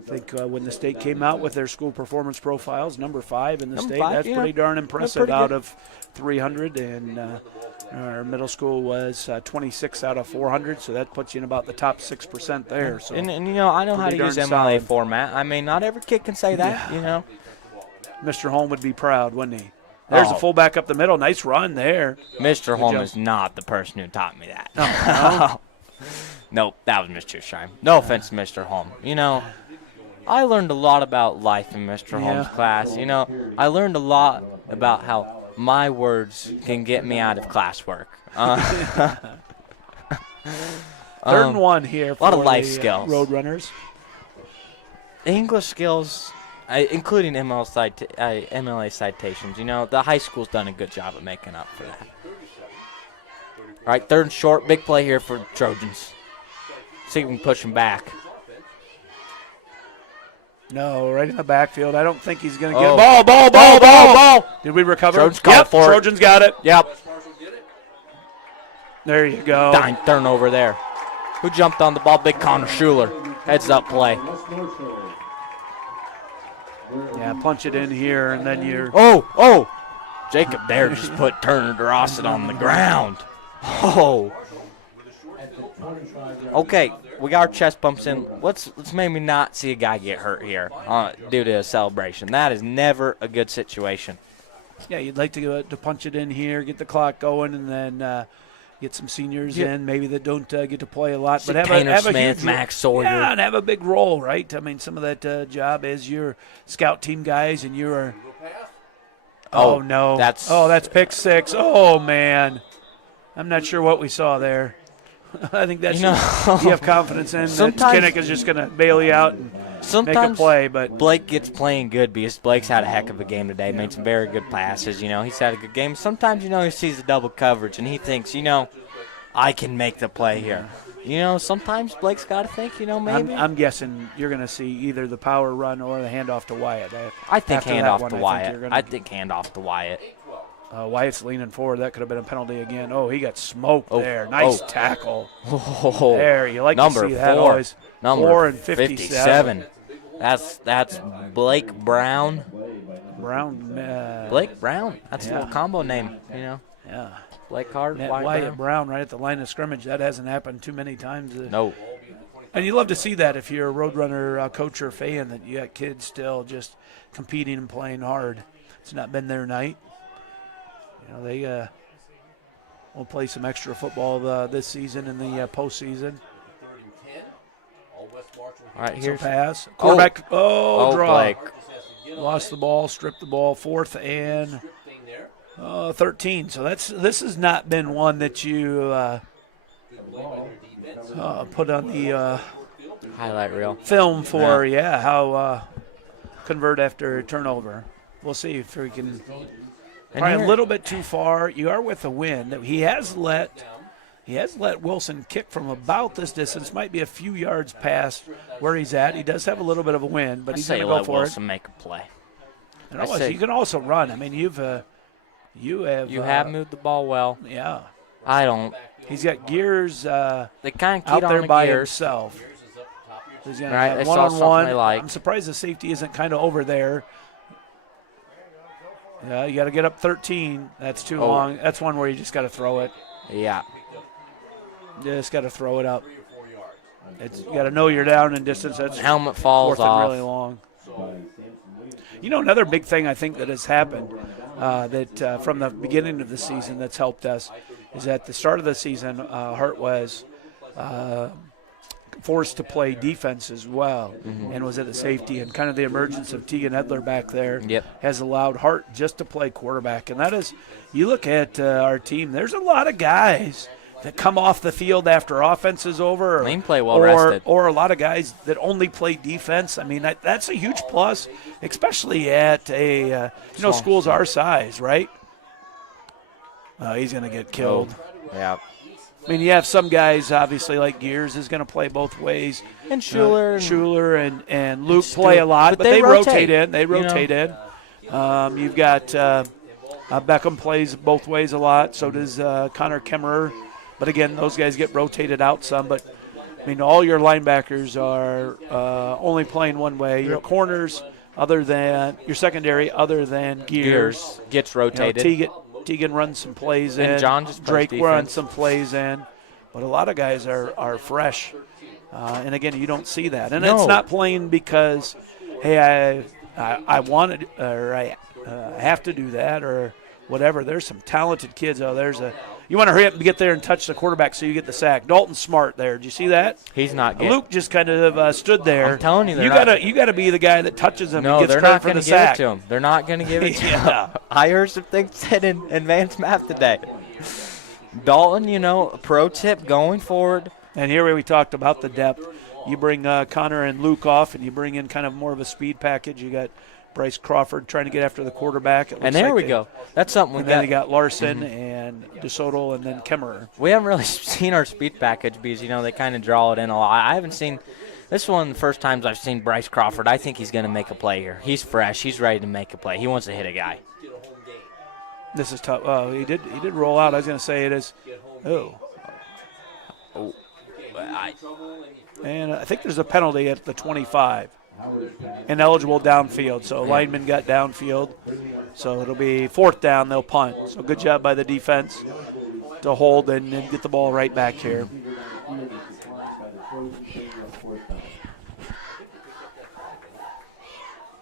think, when the state came out with their school performance profiles, number 5 in the Number state. 5, That's yeah. pretty darn impressive pretty out good. of 300. And our middle school was 26 out of 400, so that puts you in about the top 6% there. So And you know, I know how to pretty use darn MLA solid. format. I mean, not every kid can say that. You know. Mr. Holm would be proud, wouldn't he? There's a Oh. fullback up the middle. Nice run there. Mr. Holm job. is not the person who taught me that. No. Nope, that was Mr. Scheim. No offense to Mr. Holm. You know, I learned a lot about life in Mr. Holm's Yeah. class. You know, I learned a lot about how my words can get me out of classwork. Third and 1 here for lot of life the skills. Roadrunners. English skills, including MLA citations. You know, the high school's done a good job of making up for that. All right, 3rd and short. Big play here for Trojans. See if we can push them back. No, right in the backfield. I don't think he's going to get Oh. it. Ball. Did we recover? Trojans called for it. Trojans got it. Yep. There you go. Dime turnover there. Who jumped on the ball? Big Connor Schuler. Heads up play. Yeah, punch it in here, and then you're. Oh. Jacob Dare just put Turner Dorosset on the ground. Oh. Okay, we got our chest bumps in. Let's maybe not see a guy get hurt here due to a celebration. That is never a good situation. Yeah, you'd like to punch it in here, get the clock going, and then get some seniors in, maybe that don't get to play a lot, See but have Tanner a Smith, huge Max Sawyer. Yeah, and have a big role, right? I mean, some of that job is your scout team guys, and you are. Oh no! That's pick 6. Oh man, I'm not sure what we saw there. I think that's You know, you have confidence in that sometimes- Kinnick is just going to bail you out and make a Sometimes play, but Blake gets playing good because Blake's had a heck of a game today, made some very good passes. You know, he's had a good game. Sometimes, you know, he sees the double coverage and he thinks, you know, I can make the play here. You know, sometimes Blake's got to think, you know, maybe. I'm guessing you're going to see either the power run or the handoff to Wyatt. I think after that handoff one, to I think Wyatt. you're gonna- I think handoff to Wyatt. Wyatt's leaning forward. That could have been a penalty again. Oh, he got smoked Oh, there. Nice oh. tackle. Oh, There, you like number to see that 4. always. Number 4 and 57. That's Blake Brown. Brown. Blake Brown. That's a Yeah. little combo name, you know. Yeah. Blake Hart, Matt Wyatt Brown right at the line of scrimmage. That hasn't happened too many times. No. And you love to see that if you're a Roadrunner coach or fan, that you got kids still just competing and playing hard. It's not been their night. You know, they will play some extra football this season in the postseason. All right, here's pass. Quarterback. Draw. Blake. Lost the ball, stripped the ball. 4th and 13. So this has not been one that you put on the highlight reel film for. How convert after turnover. We'll see if we can. Probably a little bit too far. You are with a wind. He has let Wilson kick from about this distance. Might be a few yards past where he's at. He does have a little bit of a wind, but he's going to go for Wilson it. Make a play. And you can also run. I mean, you have moved the ball well. Yeah. I don't. He's got Gears they kind of out there by Gears. himself. He's going to right, have one-on-one. Like. I'm surprised the safety isn't kind of over there. Yeah, you got to get up 13. That's too long. That's one where you just got to throw it. Yeah. Just got to throw it up. You got to know you're down in distance. That's helmet falls 4th off. And really long. You know, another big thing I think that has happened from the beginning of the season that's helped us is at the start of the season, Hart was forced to play defense as well, and was at a safety, and kind of the emergence of Tegan Edler back there has allowed Hart just to play quarterback. And that is, you look at our team, there's a lot of guys that come off the field after offense is over, or a lot of guys that only play defense. I mean, that's a huge plus, especially at a schools our size, right? He's going to get killed. Yeah. I mean, you have some guys, obviously, like Gears is going to play both ways. And Schuler. And Luke play a lot, but they rotate in. They rotate in. You've got Beckham plays both ways a lot. So does Connor Kemmerer. But, again, those guys get rotated out some. But, I mean, all your linebackers are only playing one way. Your corners, other than – your secondary, other than Gears gets rotated. Tegan runs some plays in. And John just Drake runs some plays in. But a lot of guys are fresh. And, again, you don't see that. And it's not playing because, hey, I wanted or I have to do that or whatever. There's some talented kids out there. You want to hurry up and get there and touch the quarterback so you get the sack. Dalton Smart there. Did you see that? He's not getting. Luke just kind of stood there. I'm telling you, you got to be the guy that touches him. No, and gets they're credit not for going the to give sack. it to him. They're not going to give it to him. Yeah. I heard some things said in advanced math today. Dalton, a pro tip going forward. And here we talked about the depth. You bring Connor and Luke off, and you bring in kind of more of a speed package. You got Bryce Crawford trying to get after the quarterback. And there we go. That's something we got. Then you got Larson and DeSoto and then Kemmerer. We haven't really seen our speed package because, they kind of draw it in a lot. I haven't seen – this is one of the first times I've seen Bryce Crawford. I think he's going to make a play here. He's fresh. He's ready to make a play. He wants to hit a guy. This is tough. Oh, he did roll out. I was going to say it is – And I think there's a penalty at the 25. Ineligible downfield, so lineman got downfield. So it'll be 4th down, they'll punt. So good job by the defense to hold and get the ball right back here.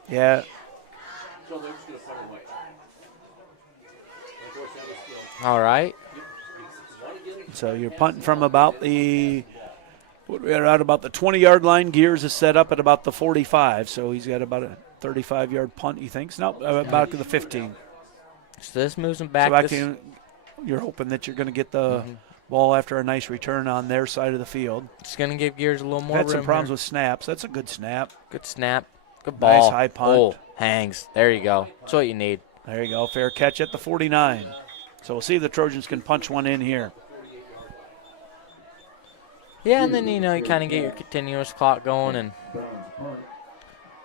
Yeah. All right. So you're punting from about the – we're at about the 20-yard line. Gears is set up at about the 45, so he's got about a 35-yard punt, he thinks. No, about to the 15. So this moves him back. You're hoping that you're going to get the ball after a nice return on their side of the field. It's going to give Gears a little more room. Had some problems with snaps. That's a good snap. Good snap. Good ball. Nice high punt. Oh, hangs. There you go. That's what you need. There you go. Fair catch at the 49. So we'll see if the Trojans can punch one in here. Yeah, and then, you kind of get your continuous clock going, and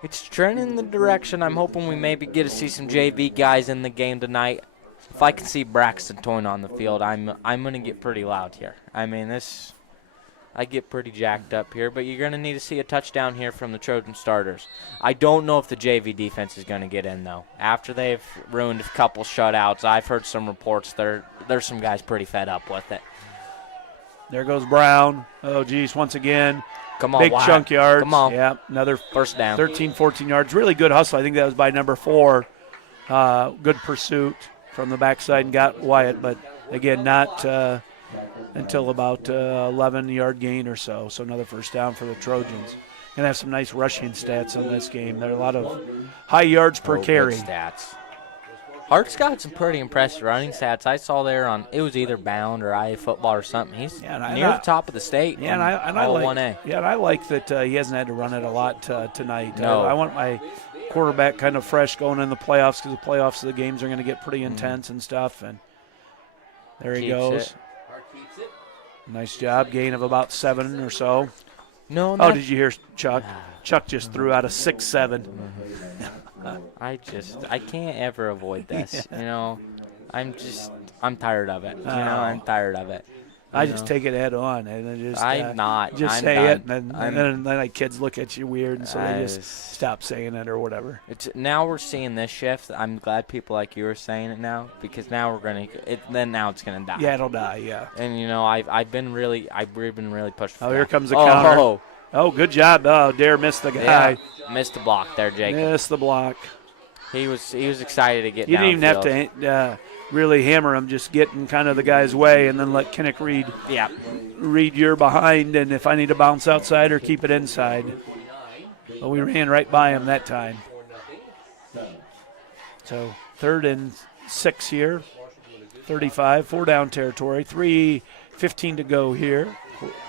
it's trending in the direction. I'm hoping we maybe get to see some JV guys in the game tonight. If I can see Braxton Toyne on the field, I'm going to get pretty loud here. I mean, I get pretty jacked up here, but you're going to need to see a touchdown here from the Trojan starters. I don't know if the JV defense is going to get in, though. After they've ruined a couple shutouts, I've heard some reports there's some guys pretty fed up with it. There goes Brown. Oh, geez, once again. Come on, Big Wyatt. chunk yards. Come on. Yeah, another First down. 13, 14 yards. Really good hustle. I think that was by number 4. Good pursuit from the backside and got Wyatt, but, again, not until about 11-yard gain or so. So another first down for the Trojans. Going to have some nice rushing stats on this game. There are a lot of high yards per carry. Good stats. Hart's got some pretty impressive running stats. I saw there on it was either Bound or IA Football or something. He's near the top of the state. Yeah, and I like 1A. Yeah, and I like that he hasn't had to run it a lot tonight. No. I want my quarterback kind of fresh going in the playoffs because the playoffs, the games are going to get pretty intense and stuff. And there he goes. Nice job, gain of about 7 or so. No. Oh, did you hear Chuck? Chuck just threw out a 6-7. I can't ever avoid this. You know, I'm tired of it. You know, I'm tired of it. I just take it head on, and then just I'm not. Just I'm say done. it, and then like kids look at you weird, and so they just stop saying it or whatever. Now we're seeing this shift. I'm glad people like you are saying it now because now now it's gonna die. Yeah, it'll die. Yeah. And you know, I've been really pushed. For Here that. comes the counter. Oh, good job. Oh, Dare missed the guy. Yeah, missed the block there, Jacob. Missed the block. He was excited to get. You didn't even have to really hammer him. Just get in kind of the guy's way, and then let Kinnick read your behind, and if I need to bounce outside or keep it inside. But we ran right by him that time. So 3rd and 6 here. 35, 4 down territory. 3:15 to go here.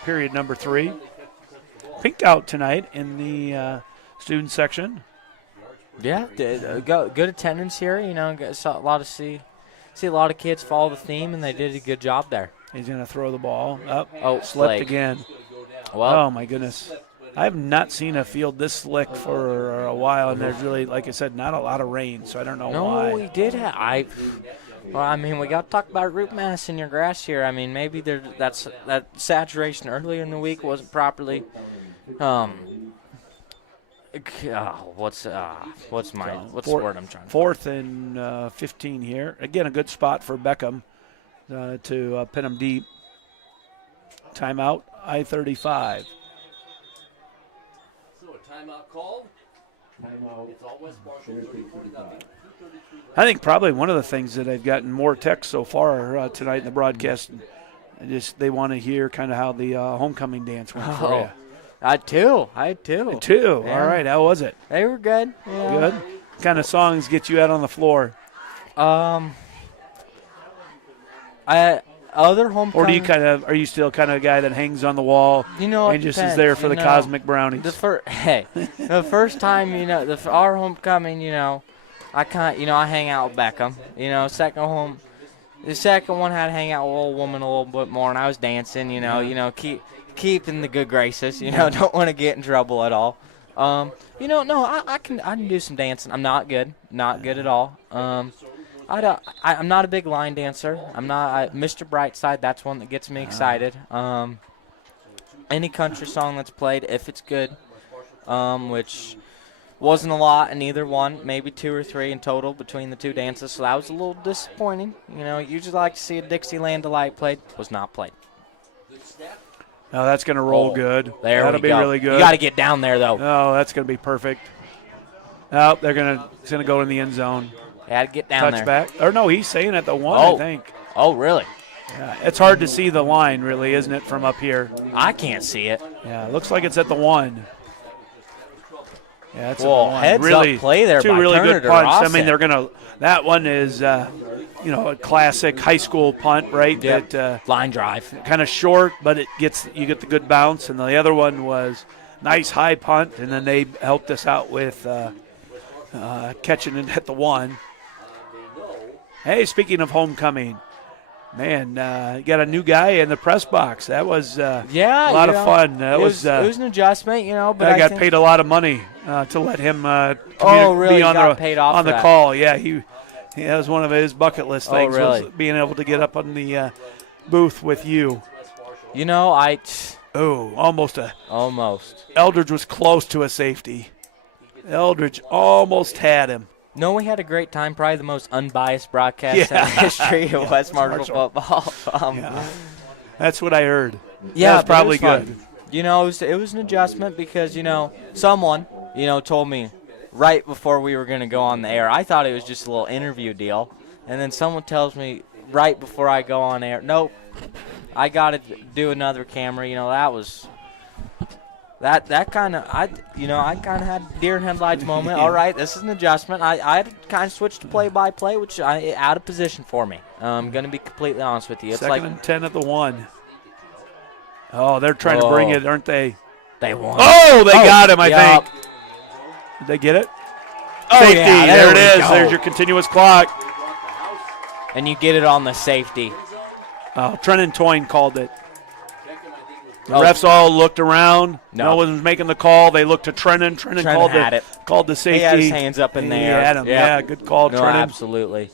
Period number 3. Pink out tonight in the student section. Yeah, good attendance here. You know, saw a lot of kids follow the theme, and they did a good job there. He's going to throw the ball up. Oh, slipped again. Well, oh, my goodness. I have not seen a field this slick for a while, and there's really, like I said, not a lot of rain, so I don't know why. No, we did have. Well, I mean, we got to talk about root mass in your grass here. I mean, maybe that saturation earlier in the week wasn't properly. What's the word I'm trying to 4th and 15 here. Again, a good spot for Beckham to pin him deep. Timeout, I-35. So a timeout called. It's all West Marshall 30-0. I think probably one of the things that I've gotten more text so far tonight in the broadcast, they want to hear kind of how the homecoming dance went for you. I had two. Yeah. All right. How was it? They were good. Yeah. Good. What kind of songs get you out on the floor? Other homecoming. Or are you still kind of a guy that hangs on the wall? You know, and just is there for the cosmic brownies? The first time, our homecoming, I hang out with Beckham. The second one had to hang out with old woman a little bit more, and I was dancing. Keeping the good graces. Don't want to get in trouble at all. I can do some dancing. I'm not good at all. I'm not a big line dancer. I'm not Mr. Brightside. That's one that gets me excited. Any country song that's played, if it's good, which wasn't a lot in either one, maybe 2 or 3 in total between the two dances. So that was a little disappointing. Usually like to see a Dixieland Delight played. Was not played. Oh, that's going to roll good. That'll be really good. You got to get down there, though. Oh, that's going to be perfect. Oh, it's going to go in the end zone. Had to get down there. Touchback. Or no, he's saying at the 1, I think. Oh, really? Yeah, it's hard to see the line, really, isn't it, from up here? I can't see it. Yeah, it looks like it's at the 1. Yeah, it's at the 1. Heads really, up play there 2 by really Turner good punts. Rossett. I mean, they're going to – that one is, a classic high school punt, right? Yep. That, line drive. Kind of short, but you get the good bounce. And the other one was nice high punt, and then they helped us out with catching it at the 1. Hey, speaking of homecoming, man, you got a new guy in the press box. That was a lot of fun. It was an adjustment, but I got paid a lot of money to let him really? be on paid off on for the that. call. Yeah, that was one of his bucket list things, really? was being able to get up on the booth with you. Oh, almost a. Almost. Eldridge was close to a safety. Eldridge almost had him. No, we had a great time. Probably the most unbiased broadcast in Yeah. the history of West Marshall Marshall. football. Yeah. That's what I heard. Yeah, That's but it probably was fun. good. You know, it was an adjustment because, someone, told me right before we were going to go on the air. I thought it was just a little interview deal. And then someone tells me right before I go on air, nope, I got to do another camera. That was that kind of, I kind of had deer in headlights moment. All right, this is an adjustment. I kind of switched to play-by-play, which out of position for me. I'm going to be completely honest with you. It's Second and 10 at the 1. Oh, they're trying to bring it, aren't they? They won. Oh, they got him, I yep. think. Did they get it? Safety. Yeah, there it we is. go. There's your continuous clock. And you get it on the safety. Oh, Trenton Toyne called it. The refs all looked around. No one was making the call. They looked to Trenton. Trenton called the safety. He had his hands up in there. He had him. Yep. Yeah, good call, no, Trenton. Absolutely.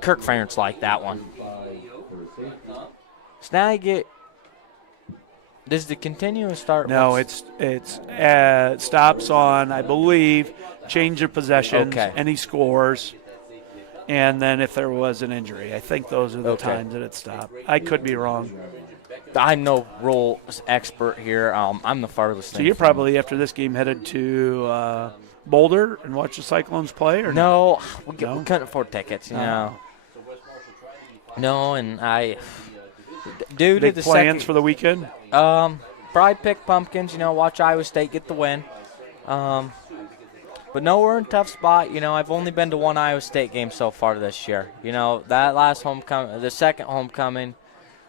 Kirk Ferentz liked that one. So now you get. Does the continuous start? No, it's stops on, I believe, change of possessions, and he scores. And then if there was an injury, I think those are the times that it stopped. I could be wrong. I'm no rules expert here. I'm the farthest thing. So you're probably, after this game, headed to Boulder and watch the Cyclones play? Or no, we couldn't afford tickets, No, and due to the plans for the weekend? Probably pick Pumpkins, watch Iowa State get the win. But no, we're in a tough spot. I've only been to one Iowa State game so far this year. That last homecoming, the second homecoming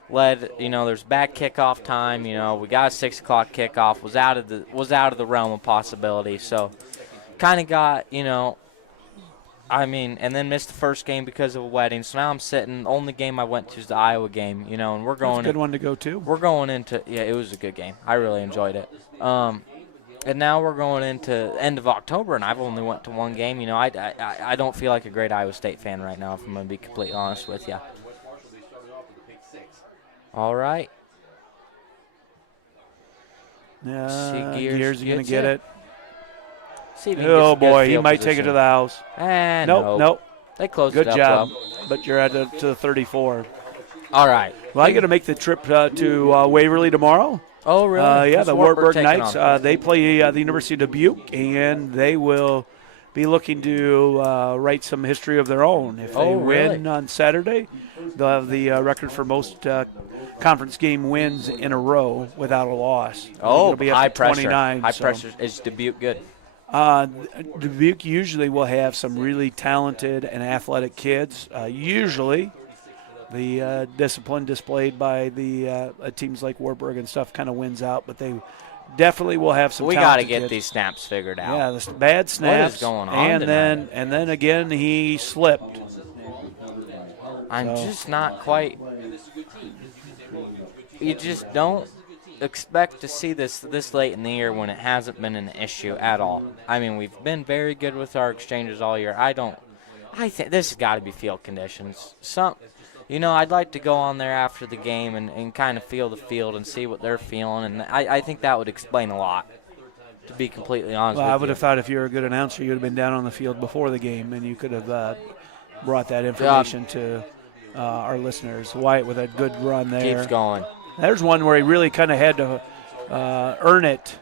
led, there's back kickoff time. We got a 6 o'clock kickoff, was out of the realm of possibility. So kind of got, and then missed the first game because of a wedding. So now I'm sitting. The only game I went to is the Iowa game, and we're going. That's a good one to go to. We're going into it was a good game. I really enjoyed it. And now we're going into end of October, and I've only went to one game. I don't feel like a great Iowa State fan right now, if I'm going to be completely honest with you. All right. Yeah, Gears going to get it. Oh, boy, he might take it to the house. Nope. They closed it up. Good job, well. but you're at to the 34. All right. Well, I got to make the trip to Waverly tomorrow. Oh, really? Yeah, the Wartburg Knights. They play the University of Dubuque, and they will be looking to write some history of their own. If they win on Saturday, they'll have the record for most conference game wins in a row without a loss. It'll be up high to pressure. 29. High pressure. Is Dubuque good? Dubuque usually will have some really talented and athletic kids. Usually the discipline displayed by the teams like Wartburg and stuff kind of wins out, but they definitely will have some got to get kids. These snaps figured out. Yeah, the bad snaps. What is going on and then again he slipped. I'm just not quite. You just don't expect to see this late in the year when it hasn't been an issue at all. I mean, we've been very good with our exchanges all year. I think this has got to be field conditions. I'd like to go on there after the game and kind of feel the field and see what they're feeling, and I think that would explain a lot, to be completely honest with you. I would have thought if you were a good announcer, you would have been down on the field before the game, and you could have brought that information to our listeners. Wyatt with a good run there. Keeps going. There's one where he really kind of had to earn it.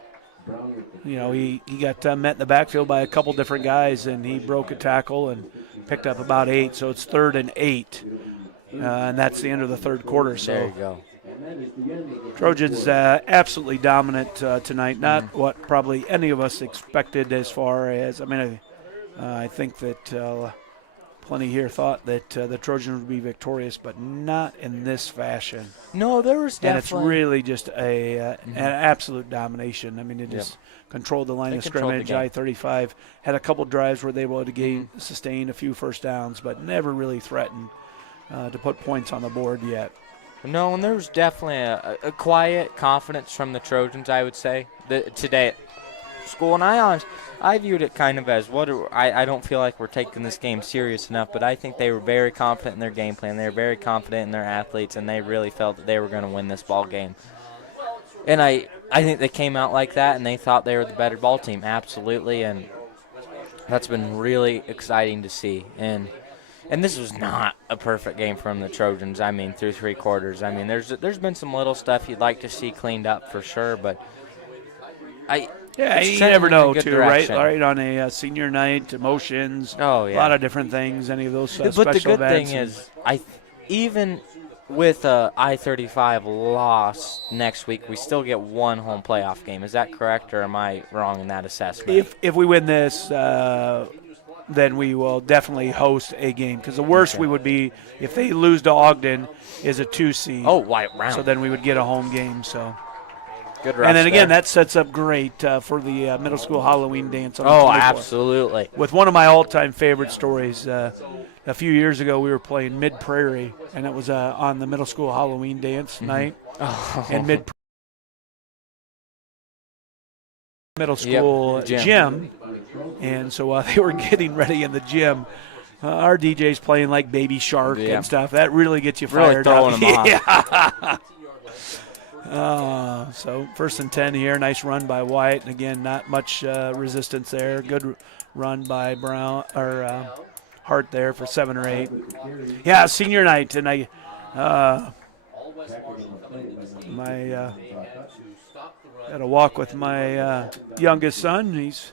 He got met in the backfield by a couple different guys, and he broke a tackle and picked up about 8, so it's 3rd and 8. And that's the end of the third quarter. So there you go. Trojans absolutely dominant tonight. Not what probably any of us expected as far as, I think that plenty here thought that the Trojans would be victorious, but not in this fashion. No, there was definitely. And it's really just an absolute domination. They just controlled the line of scrimmage. I-35 had a couple drives where they were able to sustain a few first downs, but never really threatened to put points on the board yet. No, and there was definitely a quiet confidence from the Trojans, I would say, today at school. And I viewed it kind of as I don't feel like we're taking this game serious enough, but I think they were very confident in their game plan. They were very confident in their athletes, and they really felt that they were going to win this ball game. And I think they came out like that, and they thought they were the better ball team, absolutely, and that's been really exciting to see. And this was not a perfect game from the Trojans. I mean, through 3 quarters. I mean, there's been some little stuff you'd like to see cleaned up for sure, but Yeah, it's you trending never in a know, good too, direction. right? On a senior night, emotions, Oh, yeah. a lot of different things, any of those special But the good events. thing is, even with a I-35 loss next week, we still get 1 home playoff game. Is that correct, or am I wrong in that assessment? If we win this, then we will definitely host a game. Because the worst we would be if they lose to Ogden is a 2 seed. Oh, white round. So then we would get a home game. So. Good rest And then again, there. that sets up great for the middle school Halloween dance on the Oh, 24th. absolutely. With one of my all-time favorite stories. A few years ago, we were playing Mid Prairie, and it was on the middle school Halloween dance night. Oh. And middle school gym. And so while they were getting ready in the gym, our DJ's playing like Baby Shark and stuff. That really gets you fired throwing up. them off. So 1st and 10 here. Nice run by White. And again, not much resistance there. Good run by Hart there for 7 or 8. Yeah, senior night, and I had a walk with my youngest son. He's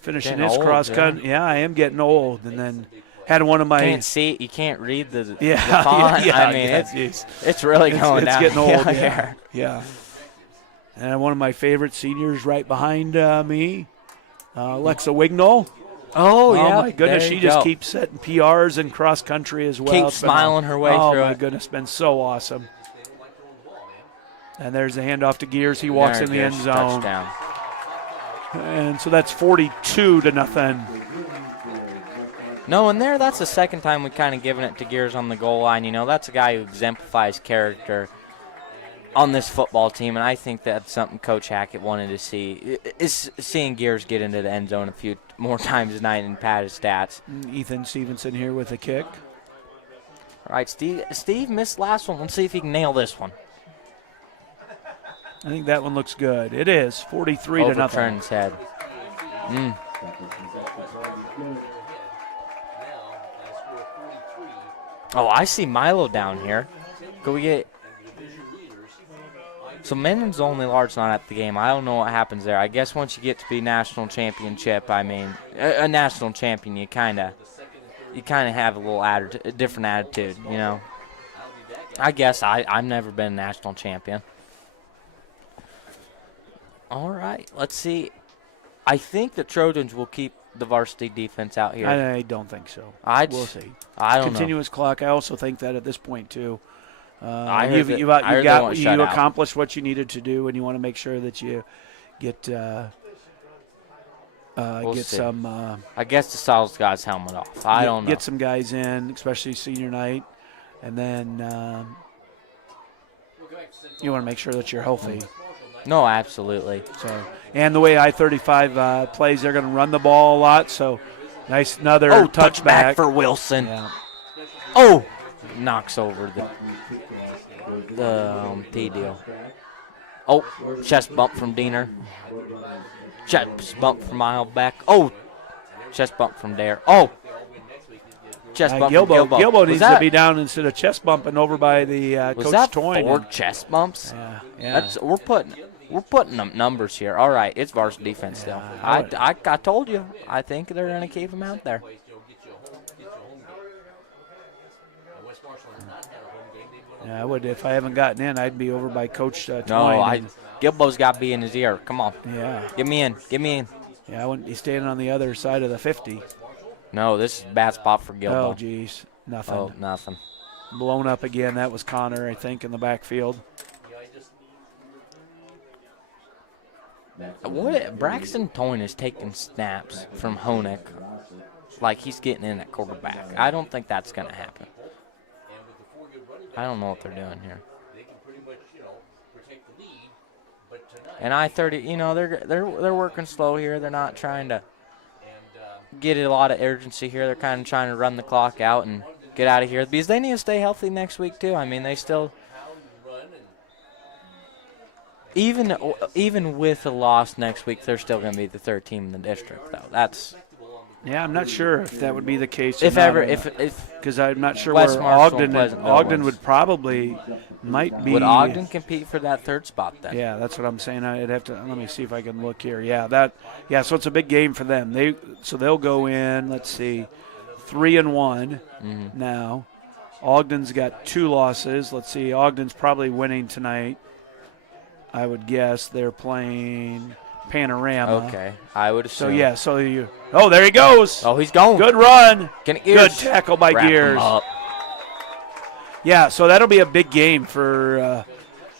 finishing Getting his old, cross country. Yeah, I am getting old, and then had one of my You can't read the font. yeah, I mean, yeah, it's really going it's down. getting old. here. Yeah. And one of my favorite seniors right behind me, Alexa Wignall. Oh, yeah. My goodness, she just keeps setting PRs in cross country as well. Keeps smiling her way through Oh, my it. goodness, been so awesome. And there's a handoff to Gears. He walks in the end zone. Touchdown. And so that's 42-0. No, and that's the second time we've kind of given it to Gears on the goal line. You know, that's a guy who exemplifies character on this football team, and I think that's something Coach Hackett wanted to see, is seeing Gears get into the end zone a few more times tonight and pad his stats. Ethan Stevenson here with a kick. All right, Steve missed last one. Let's see if he can nail this one. I think that one looks good. It is 43-0. Overturn his head. Oh, I see Milo down here. Could we get... So Mendon's the only large not at the game. I don't know what happens there. I guess once you get to be national championship, I mean, a national champion, you kind of have a little a different attitude, you know. I guess I've never been a national champion. All right, let's see. I think the Trojans will keep the varsity defense out here. I don't think so. We'll see. I don't know. Continuous clock. I also think that at this point too. You've accomplished what you needed to do, and you want to make sure that you get some. I guess the South guy's helmet off. I don't know. Get some guys in, especially senior night, and then you want to make sure that you're healthy. No, absolutely. So, and the way I-35 plays, they're going to run the ball a lot. So, nice another touchback for Wilson. Yeah. Oh, knocks over the T deal. Oh, chest bump from Diener. Chest bump from Eilbeck. Oh, chest bump from Dare. Oh, chest bump from Gilbo. Gilbo needs to be down instead of chest bumping over by the Coach Toyne. 4 chest bumps? Yeah. We're putting them numbers here. All right, it's varsity defense still. I told you. I think they're going to keep them out there. Yeah, I would. If I haven't gotten in, I'd be over by Coach Toyne. No, Gilbo's got to be in his ear. Come on. Yeah. Get me in. Yeah, I wouldn't be standing on the other side of the 50. No, this is a bad spot for Gilbo. Oh, geez. Nothing. Oh, nothing. Blown up again. That was Connor, I think, in the backfield. Braxton Toyne is taking snaps from Honig like he's getting in at quarterback. I don't think that's going to happen. I don't know what they're doing here. And I-30, you know, they're working slow here. They're not trying to get a lot of urgency here. They're kind of trying to run the clock out and get out of here because they need to stay healthy next week too. I mean, they still even with a loss next week, they're still going to be the third team in the district, though. That's Yeah, I'm not sure if that would be the case. Because I'm not sure West where Marshall Ogden. and Pleasantville Ogden wins. would probably might be. Would Ogden compete for that third spot then? Yeah, that's what I'm saying. I'd have to let me see if I can look here. Yeah, so it's a big game for them. They'll go in. Let's see, 3-1 now. Ogden's got 2 losses. Let's see, Ogden's probably winning tonight. I would guess they're playing Panorama. Okay, I would assume. Oh, there he goes. Oh, he's going. Good run. Good Good tackle by Wrap him Gears. up. Yeah, so that'll be a big game for,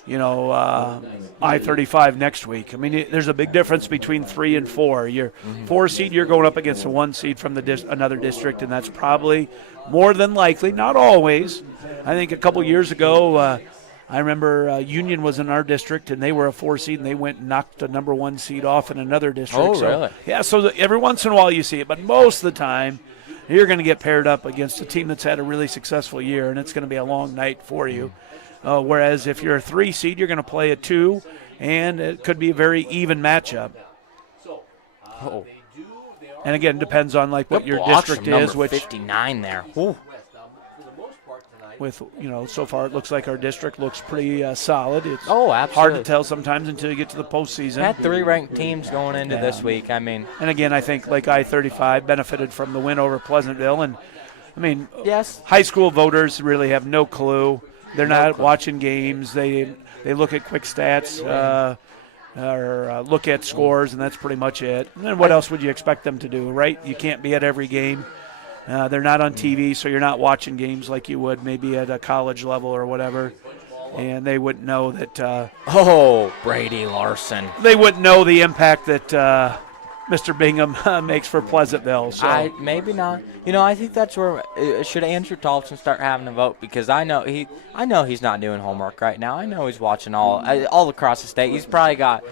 I-35 next week. I mean, there's a big difference between 3 and 4. You're 4 seed, you're going up against a 1 seed from another district, and that's probably more than likely, not always. I think a couple years ago, I remember Union was in our district, and they were a 4 seed, and they went and knocked a number 1 seed off in another district. Oh, really? Yeah, so every once in a while you see it, but most of the time you're going to get paired up against a team that's had a really successful year, and it's going to be a long night for you. Whereas if you're a 3 seed, you're going to play a 2, and it could be a very even matchup. Oh. And again, depends on like what Good your blocks district from is, number which 59 there. Ooh. with so far it looks like our district looks pretty solid. It's Absolutely. hard to tell sometimes until you get to the postseason. Had 3 ranked teams going into this week. I mean, And again, I think like I-35 benefited from the win over Pleasantville, and I mean, yes. high school voters really have no clue. They're not watching games. They look at quick stats or look at scores, and that's pretty much it. And then what else would you expect them to do, right? You can't be at every game. They're not on TV, so you're not watching games like you would maybe at a college level or whatever. And they wouldn't know that Brady Larson. they wouldn't know the impact that Mr. Bingham makes for Pleasantville. So. Maybe not. I think that's where should Andrew Thompson start having a vote, because I know he's not doing homework right now. I know he's watching all across the state. He's probably got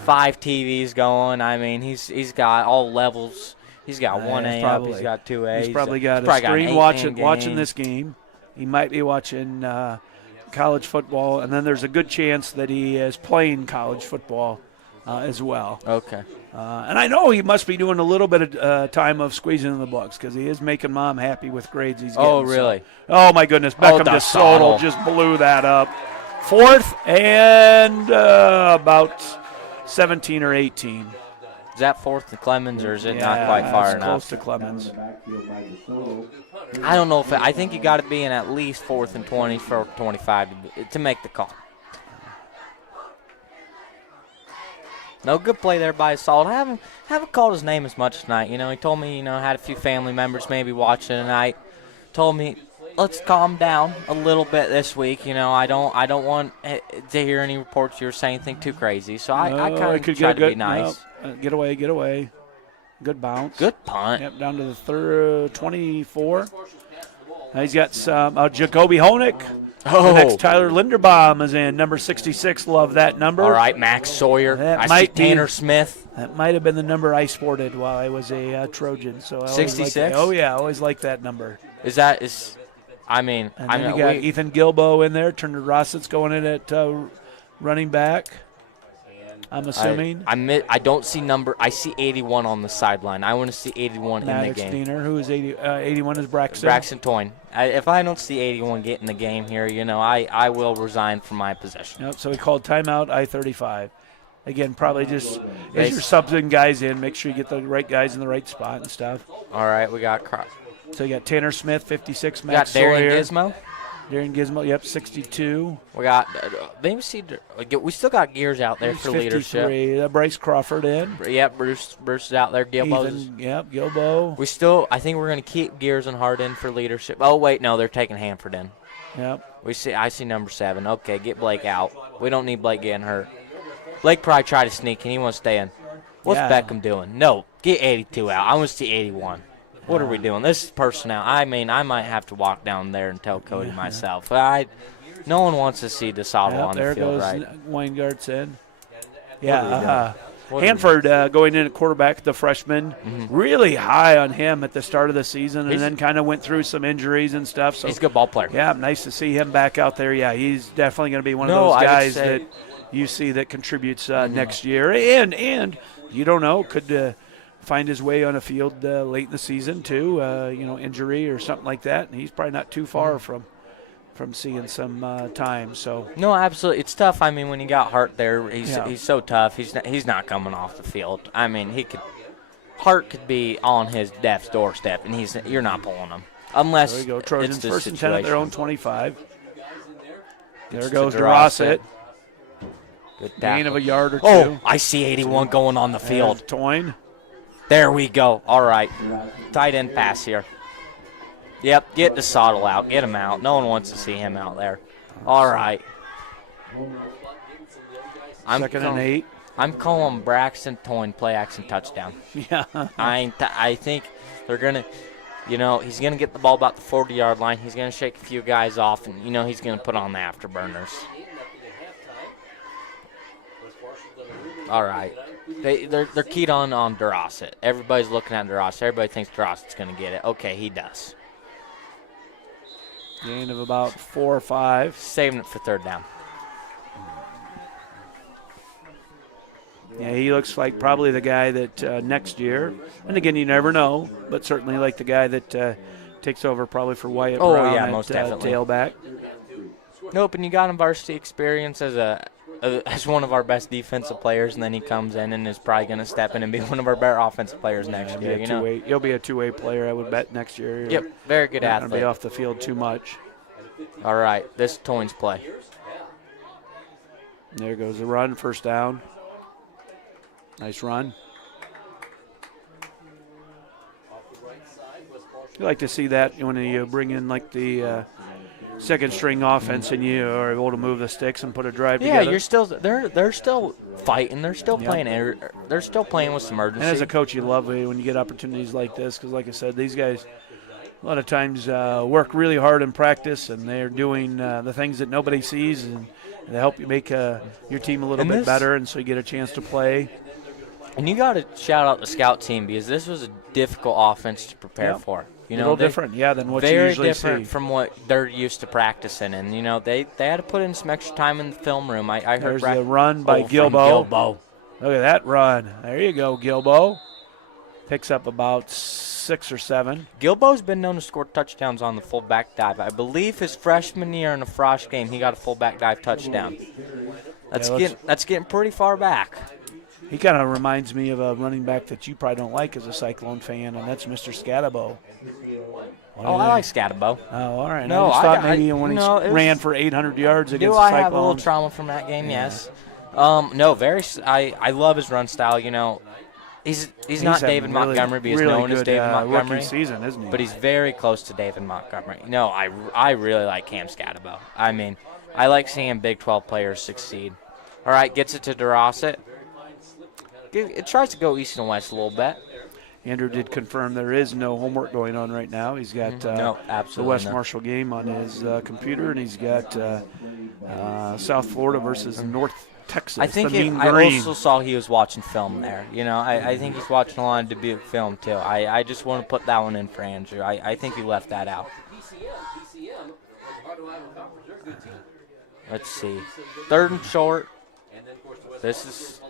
5 TVs going. I mean, he's got all levels. He's got 1A up. He's got 2A. He's probably got a screen watching this game. He might be watching college football, and then there's a good chance that he is playing college football as well. Okay. And I know he must be doing a little bit of time of squeezing in the books, because he is making Mom happy with grades he's getting. Oh, really? Oh, my goodness. Beckham DeSoto just blew that up. 4th and about 17 or 18. Is that 4th to Clemens, or is it not quite far enough? Close to Clemens. I don't know I think you got to be in at least 4th and 20 for 25 to make the call. No, good play there by Assault. I haven't called his name as much tonight. He told me, had a few family members maybe watching tonight. Told me, let's calm down a little bit this week. I don't want to hear any reports you're saying anything too crazy. So I kind of try to be nice. Get away. Good bounce. Good punt. Yep, down to the third 24. Now he's got some Jacoby Honig. The next Tyler Linderbaum is in, number 66. Love that number. All right, Max Sawyer. That I see Tanner Smith. That might have been the number I sported while I was a Trojan. So 66? Oh, yeah, I always liked that number. And then you got Ethan Gilbo in there. Turner Rossit's going in at running back, I'm assuming. I don't see number. I see 81 on the sideline. I want to see 81 in the Maddox game. Diener, who is 81 is Braxton. Braxton Toyne. If I don't see 81 get in the game here, I will resign from my position. Yep, so we called timeout I-35. Again, probably just as you're subbing guys in, make sure you get the right guys in the right spot and stuff. All right, we got So you got Tanner Smith, 56, we got Max Sawyer. Darren Gizmo. Darren Gizmo, yep, 62. We got we still got Gears out there for leadership. Bryce Crawford in. Yep, Bruce is out there. Gilbo's. Yep, Gilbo. I think we're going to keep Gears and Hart in for leadership. Oh wait, no, they're taking Hanford in. Yep. I see number 7. Okay, get Blake out. We don't need Blake getting hurt. Blake probably tried to sneak in. He wants to stay in. What's Beckham doing? No, get 82 out. I want to see 81. What are we doing? This is personnel. I mean, I might have to walk down there and tell Cody myself. No one wants to see DeSalvo on the field, right? There goes Weingart's in. Yeah, Hanford going in at quarterback, the freshman, really high on him at the start of the season, and then kind of went through some injuries and stuff. So he's a good ball player. Yeah, nice to see him back out there. Yeah, he's definitely going to be one of those guys that UC that contributes next year. And you don't know, could find his way on a field late in the season too, injury or something like that. And he's probably not too far from seeing some time. So No, absolutely, it's tough. I mean, when he got Hart there, he's so tough. He's not coming off the field. I mean, Hart could be on his death's doorstep, and you're not pulling him unless there we go. Trojans it's the first and 10 at their own situation. 25. There It's goes to Durosset. Good Gain tackle. of a yard or two. Oh, I see 81 going on the field. There's Toyne. There we go. All right. Tight end pass here. Yep, get the Soddle out. Get him out. No one wants to see him out there. All right. Second and 8. I'm calling Braxton Toyne play action touchdown. Yeah. I think they're going to, he's going to get the ball about the 40-yard line. He's going to shake a few guys off, and, he's going to put on the afterburners. All right. They're keyed on Durosset. Everybody's looking at Durosset. Everybody thinks Durosset's going to get it. Okay, he does. Gain of about 4 or 5. Saving it for third down. Yeah, he looks like probably the guy that next year, and again, you never know, but certainly like the guy that takes over probably for Wyatt Brown yeah, at most definitely. tailback. Nope, and you got him varsity experience as one of our best defensive players, and then he comes in and is probably going to step in and be one of our better offensive players next year. He'll be a two-way player, I would bet, next year. Yep, very good Not going to athlete. be off the field too much. All right, this is Toyne's play. There goes the run, first down. Nice run. You like to see that when you bring in like the second string offense and you are able to move the sticks and put a drive Yeah, together. they're still fighting. They're still playing. They're still playing with some urgency. And as a coach, you love it when you get opportunities like this because, like I said, these guys a lot of times work really hard in practice, and they're doing the things that nobody sees, and they help you make your team a little bit better, and so you get a chance to play. And you got to shout out the scout team because this was a difficult offense to prepare for. A little different, than what you very usually different see. from what they're used to practicing, and they had to put in some extra time in the film room. I heard There's the run by Gilbo. Look at that run. There you go, Gilbo. Picks up about 6 or 7. Gilbo's been known to score touchdowns on the fullback dive. I believe his freshman year in the Frosh game, he got a fullback dive touchdown. That's getting pretty far back. He kind of reminds me of a running back that you probably don't like as a Cyclone fan, and that's Mr. Scatabo. I like Scatabo. Oh, all right. No, I just thought I- maybe when he no, it ran was- for 800 yards against Do the I Cyclones. have a little trauma from that game? Yes. No, I love his run style. He's not had David really, Montgomery, but he's really known as good, David Montgomery. rookie season, isn't he? But he's very close to David Montgomery. No, I really like Cam Scatabo. I mean, I like seeing Big 12 players succeed. All right, gets it to Durosset. It tries to go east and west a little bit. Andrew did confirm there is no homework going on right now. He's got No, the absolutely West not. Marshall game on his computer, and he's got South Florida versus North Texas. I think the Mean I Green. also saw he was watching film there. I think he's watching a lot of Dubuque film too. I just want to put that one in for Andrew. I think he left that out. Let's see. Third and short.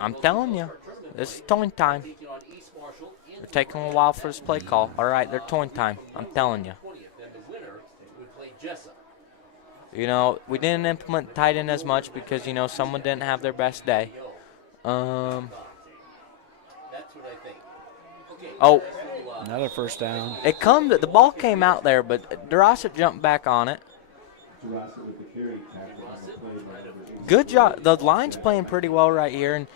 I'm telling you, this is towing time. They're taking a while for this play call. All right, they're towing time. I'm telling you. We didn't implement tight end as much because, someone didn't have their best day. Oh, Another first down. the ball came out there, but Durosset jumped back on it. Good job. The line's playing pretty well right here, and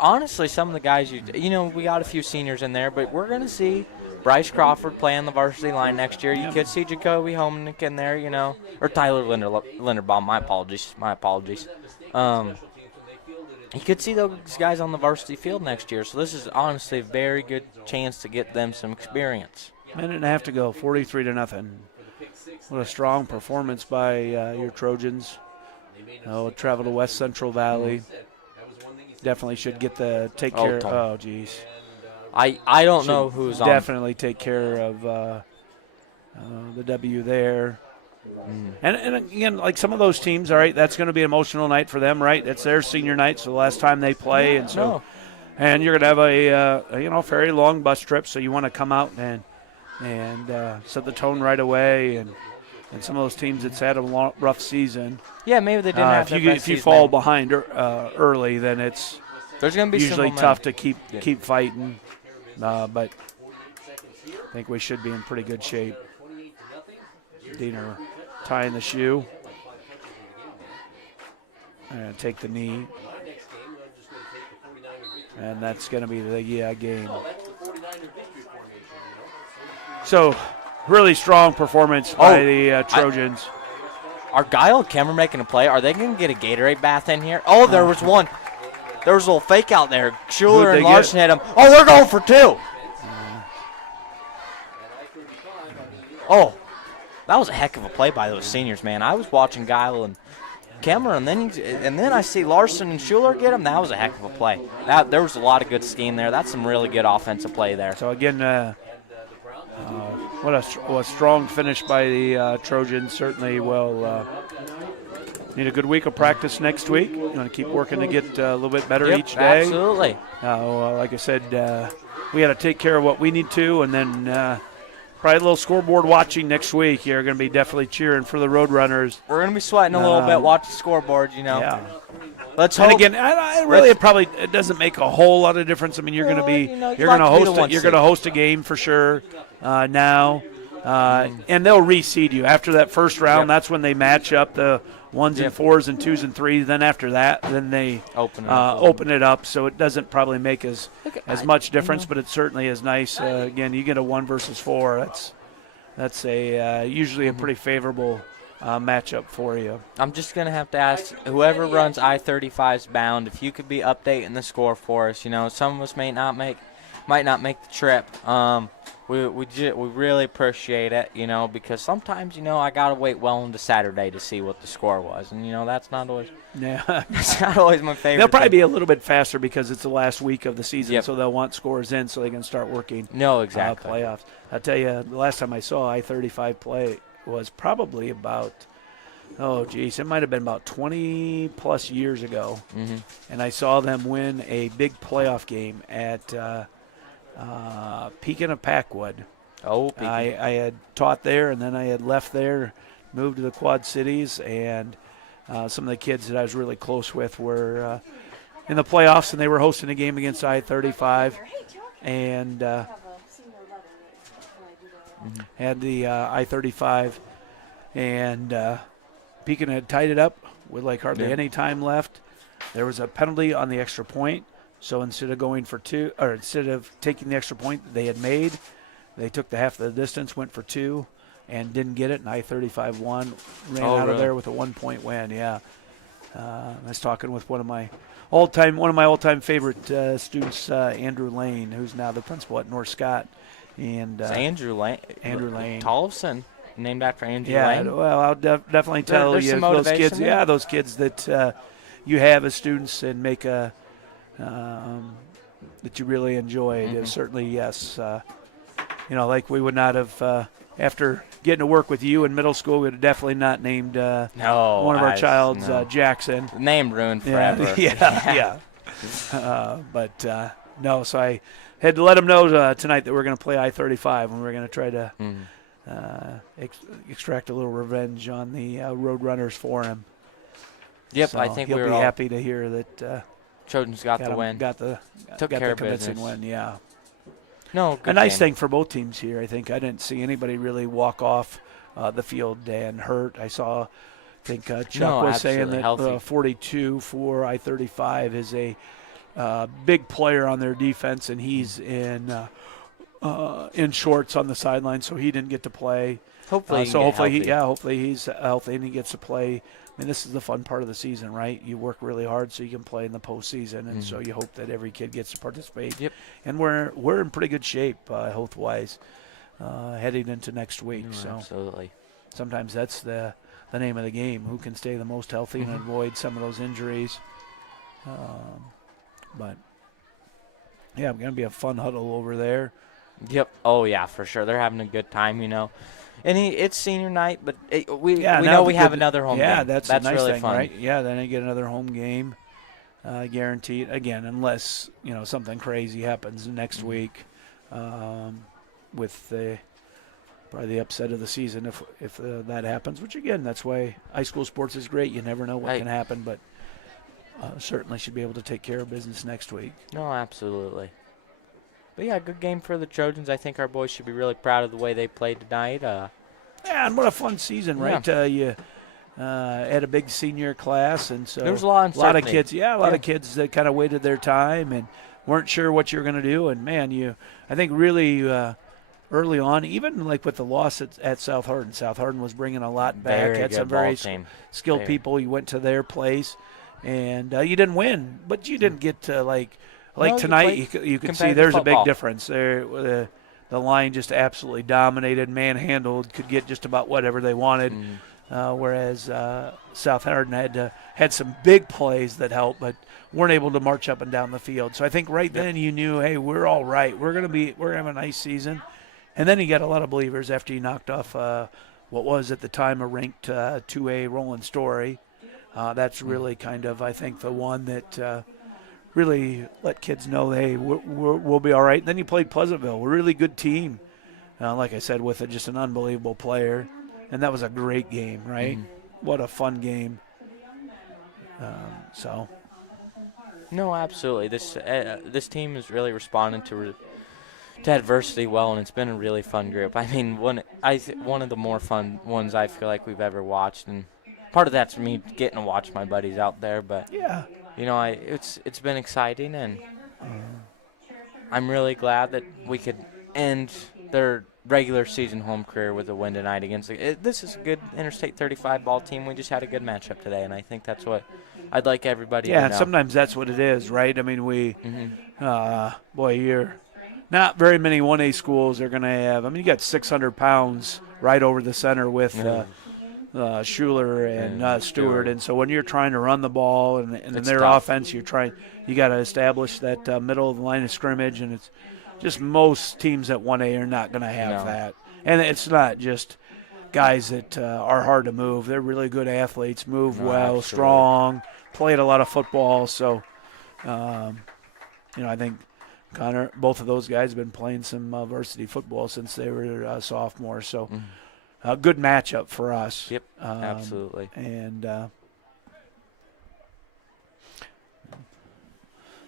honestly, some of the guys, we got a few seniors in there, but we're going to see Bryce Crawford play on the varsity line next year. You could see Jacoby Homenick in there, or Tyler Linderbaum. My apologies. You could see those guys on the varsity field next year, so this is honestly a very good chance to get them some experience. Minute and a half to go, 43-0. What a strong performance by your Trojans. Travel to West Central Valley. Definitely should get the take care. Tom. Oh, geez. I don't know who's on. Definitely take care of the W there. And again, like some of those teams, all right, that's going to be an emotional night for them, right? It's their senior night, so the last time they play, and so, and you're going to have a very long bus trip, so you want to come out and set the tone right away, and some of those teams that's had a rough season. Yeah, maybe they didn't have if you fall behind early, then it's there's going to be usually tough to keep fighting, but I think we should be in pretty good shape. Diener tying the shoe and take the knee, and that's going to be the game. So, really strong performance by the Trojans. Are Guile and Kemmer making a play? Are they going to get a Gatorade bath in here? Oh, there was one. There was a little fake out there. Schuler and Larson hit him. Oh, they're going for two. Oh, that was a heck of a play by those seniors, man. I was watching Guile and Kemmer, and then I see Larson and Schuler get him. That was a heck of a play. There was a lot of good scheme there. That's some really good offensive play there. So, again, what a strong finish by the Trojans. Certainly will need a good week of practice next week. You want to keep working to get a little bit better each day. Absolutely. Like I said, we got to take care of what we need to, and then probably a little scoreboard watching next week. You're going to be definitely cheering for the Roadrunners. We're going to be sweating a little bit, watching the scoreboard, Yeah. Let's hope. And again, it doesn't make a whole lot of difference. I mean, you're going to be you're going to host a game for sure now, and they'll reseed you after that first round. Yep. That's when they match up the 1s and 4s and 2s and 3s. Then after that, then they open it up. So it doesn't probably make as much difference, but it certainly is nice. Again, you get a 1 versus 4. That's usually a pretty favorable matchup for you. I'm just going to have to ask whoever runs I-35's bound if you could be updating the score for us. Some of us might not make the trip. We really appreciate it, because sometimes, I got to wait well into Saturday to see what the score was. And, that's not always that's not always my favorite. They'll probably be a little bit faster because it's the last week of the season, so they'll want scores in so they can start working exactly. Playoffs. I'll tell you, the last time I saw I-35 play was probably about, it might have been about 20-plus years ago. Mm-hmm. And I saw them win a big playoff game at Pekin of Packwood. Oh, Pekin. I had taught there, and then I had left there, moved to the Quad Cities, and some of the kids that I was really close with were in the playoffs, and they were hosting a game against I-35. And had the I-35, and Pekin had tied it up with hardly any time left. There was a penalty on the extra point, so instead of taking the extra point that they had made, they took the half of the distance, went for 2, and didn't get it, and I-35 won, ran out of there with a 1-point win. Yeah, I was talking with one of my all-time favorite students, Andrew Lane, who's now the principal at North Scott. And Andrew Lane. Tollefson, named after Andrew Lane. Yeah, well, I'll definitely tell you those kids. There. Yeah, those kids that you have as students and make that you really enjoyed. Mm-hmm. Certainly, yes. Like we would not have after getting to work with you in middle school, we would have definitely not named one of our child's Jackson. The name ruined forever. Yeah. No, so I had to let them know tonight that we're going to play I-35, and we're going to try to extract a little revenge on the Roadrunners for him. Yep, so I think he'll be happy to hear that Trojans got the win. Took care of convincing win, yeah. No, good a nice game. thing for both teams here. I think I didn't see anybody really walk off the field and hurt. I think Chuck was saying that 42 for I-35 is a big player on their defense, and he's in shorts on the sideline, so he didn't get to play. Hopefully he's healthy and he gets to play. I mean, this is the fun part of the season, right? You work really hard so you can play in the postseason, and so you hope that every kid gets to participate. Yep. And we're in pretty good shape health-wise heading into next week. So absolutely. Sometimes that's the name of the game: who can stay the most healthy and avoid some of those injuries. But yeah, going to be a fun huddle over there. Yep. Oh yeah, for sure. They're having a good time. And it's senior night, but we now know we have the- another home game. Yeah, that's a nice really thing, fun. right? Yeah, then I get another home game, guaranteed. Again, unless something crazy happens next week, with probably the upset of the season if that happens. Which again, that's why high school sports is great. You never know what can happen, but certainly should be able to take care of business next week. No, absolutely. But yeah, good game for the Trojans. I think our boys should be really proud of the way they played tonight. Yeah, and what a fun season, right? You had a big senior class, and so there was a lot of kids. Yeah, a lot of kids that kind of waited their time and weren't sure what you were going to do. And man, I think really early on, even like with the loss at South Hardin. South Hardin was bringing a lot back. Had some very skilled people. You went to their place, and you didn't win, but you didn't get to tonight. You could see there's a big difference there. The line just absolutely dominated, manhandled, could get just about whatever they wanted. Whereas South Hardin had some big plays that helped, but weren't able to march up and down the field. So I think then you knew, hey, we're all right. We're gonna have a nice season. And then you got a lot of believers after you knocked off what was at the time a ranked 2A Roland Story. That's really kind of, I think, the one that really let kids know, hey, we'll be all right. And then you played Pleasantville, a really good team. Like I said, with just an unbelievable player. And that was a great game, right? What a fun game. No, absolutely. This team has really responded to adversity well, and it's been a really fun group. I mean, one of the more fun ones I feel like we've ever watched, and part of that's me getting to watch my buddies out there. But yeah, it's been exciting, and I'm really glad that we could end their regular season home career with a win tonight against this is a good Interstate 35 ball team. We just had a good matchup today, and I think that's what I'd like everybody to know. Yeah, sometimes that's what it is, right? I mean, you're not very many 1A schools are going to have. I mean, you got 600 pounds right over the center with Schuler and Stewart, and so when you're trying to run the ball and in their offense, you got to establish that middle of the line of scrimmage, and it's just most teams at 1A are not going to have that. And it's not just guys that are hard to move. They're really good athletes, move well, strong, played a lot of football. So, I think Connor, both of those guys have been playing some varsity football since they were sophomores. So, a good matchup for us. Yep, absolutely. And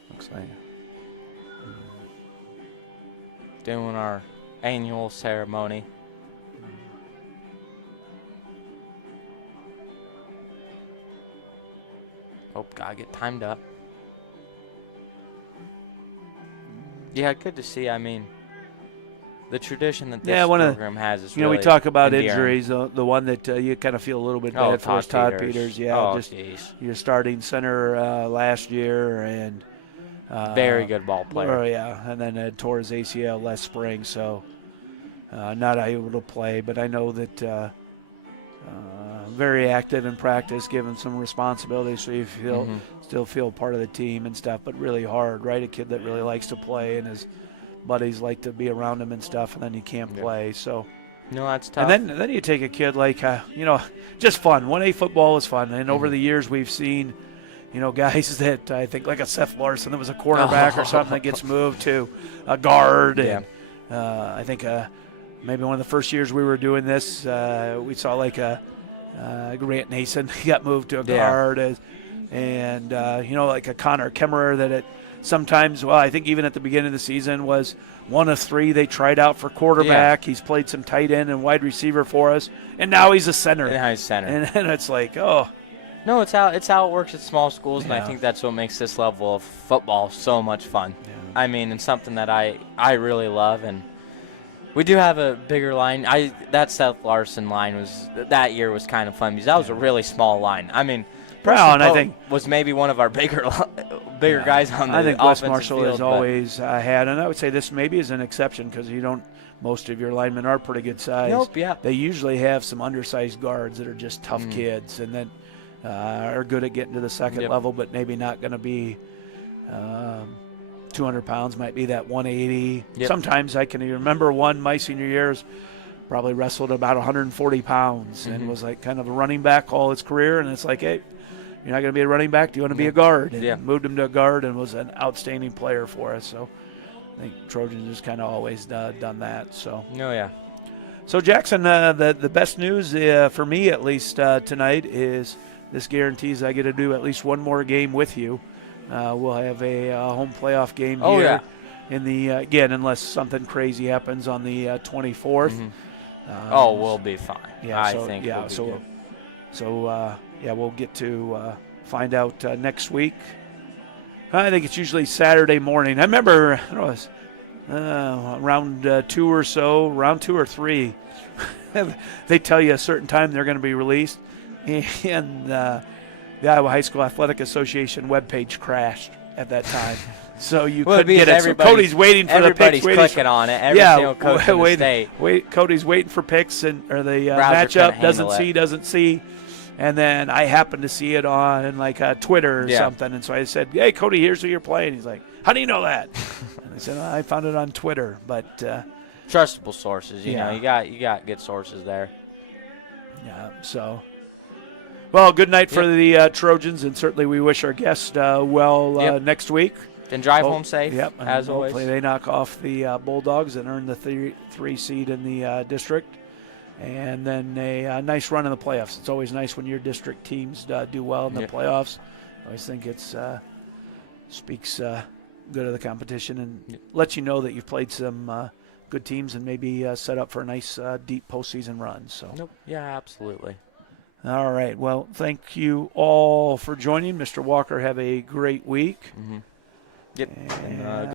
looks like doing our annual ceremony. Oh, gotta get timed up. Yeah, good to see. I mean, the tradition that this program has is really we talk about endearing. injuries. The one that you kind of feel a little bit bad for is Todd Peters. Yeah, your starting center last year, and very good ball player. And then tore his ACL last spring, so not able to play. But I know that very active in practice, given some responsibility, so you still feel part of the team and stuff, but really hard, right? A kid that really likes to play, and his buddies like to be around him and stuff, and then he can't play. So no, that's tough. And then you take a kid like just fun. 1A football is fun, and over the years we've seen guys that I think like a Seth Larson that was a quarterback or something that gets moved to a guard. And I think maybe one of the first years we were doing this, we saw like a Grant Nason. He got moved to a guard. And like a Connor Kemmerer that sometimes, I think even at the beginning of the season was one of three they tried out for quarterback. He's played some tight end and wide receiver for us, and now he's a center. And it's like, No, it's how it works at small schools, and I think that's what makes this level of football so much fun. Yeah. I mean, it's something that I really love, and we do have a bigger line. That Seth Larson line that year was kind of fun because that was a really small line. I mean, Brown, I think, was maybe one of our bigger guys on the offensive field. I think West Marshall has always had, and I would say this maybe is an exception because most of your linemen are pretty good size. Nope, yeah. They usually have some undersized guards that are just tough kids, and then are good at getting to the second level, but maybe not going to be 200 pounds, might be that 180. Sometimes I can remember my senior years, probably wrestled about 140 pounds and Mhm. was like kind of a running back all his career. And it's like, hey, you're not going to be a running back. Do you want to be a guard? And Yeah. moved him to a guard and was an outstanding player for us. So I think Trojans just kind of always done that. So. Oh, yeah. So, Jackson, the best news for me, at least tonight, is this guarantees I get to do at least one more game with you. We'll have a home playoff game Oh, here yeah. in the again, unless something crazy happens on the 24th. Mhm. We'll be fine. Yeah, I so, think yeah, we'll be so good. yeah, we'll get to find out next week. I think it's usually Saturday morning. I remember I don't know, it was around 2 or so, round 2 or 3. They tell you a certain time they're going to be released, and the Iowa High School Athletic Association webpage crashed at that time, so you Well, couldn't get it. So everybody's- Cody's waiting for the picks. Everybody's waiting clicking on it. Every single coach in the state. Cody's waiting for picks or the Browser matchup couldn't doesn't see. And then I happened to see it on like Twitter or something, and so I said, "Hey, Cody, here's who you're playing." He's like, "How do you know that?" And I said, "I found it on Twitter." But Trustable sources, you Yeah. know. You got good sources there. yeah, so well, good night for the Trojans, and certainly we wish our guests Yep. next week. Then drive Oh, home safe, Yep, and as always. hopefully they knock off the Bulldogs and earn the three seed in the district. And then a nice run in the playoffs. It's always nice when your district teams do well in the playoffs. I always think it's speaks good of the competition and lets you know that you've played some good teams and maybe set up for a nice deep postseason run. So. Nope. Yeah, absolutely. All right. Well, thank you all for joining. Mr. Walker, have a great week. Mm-hmm. Yep. And,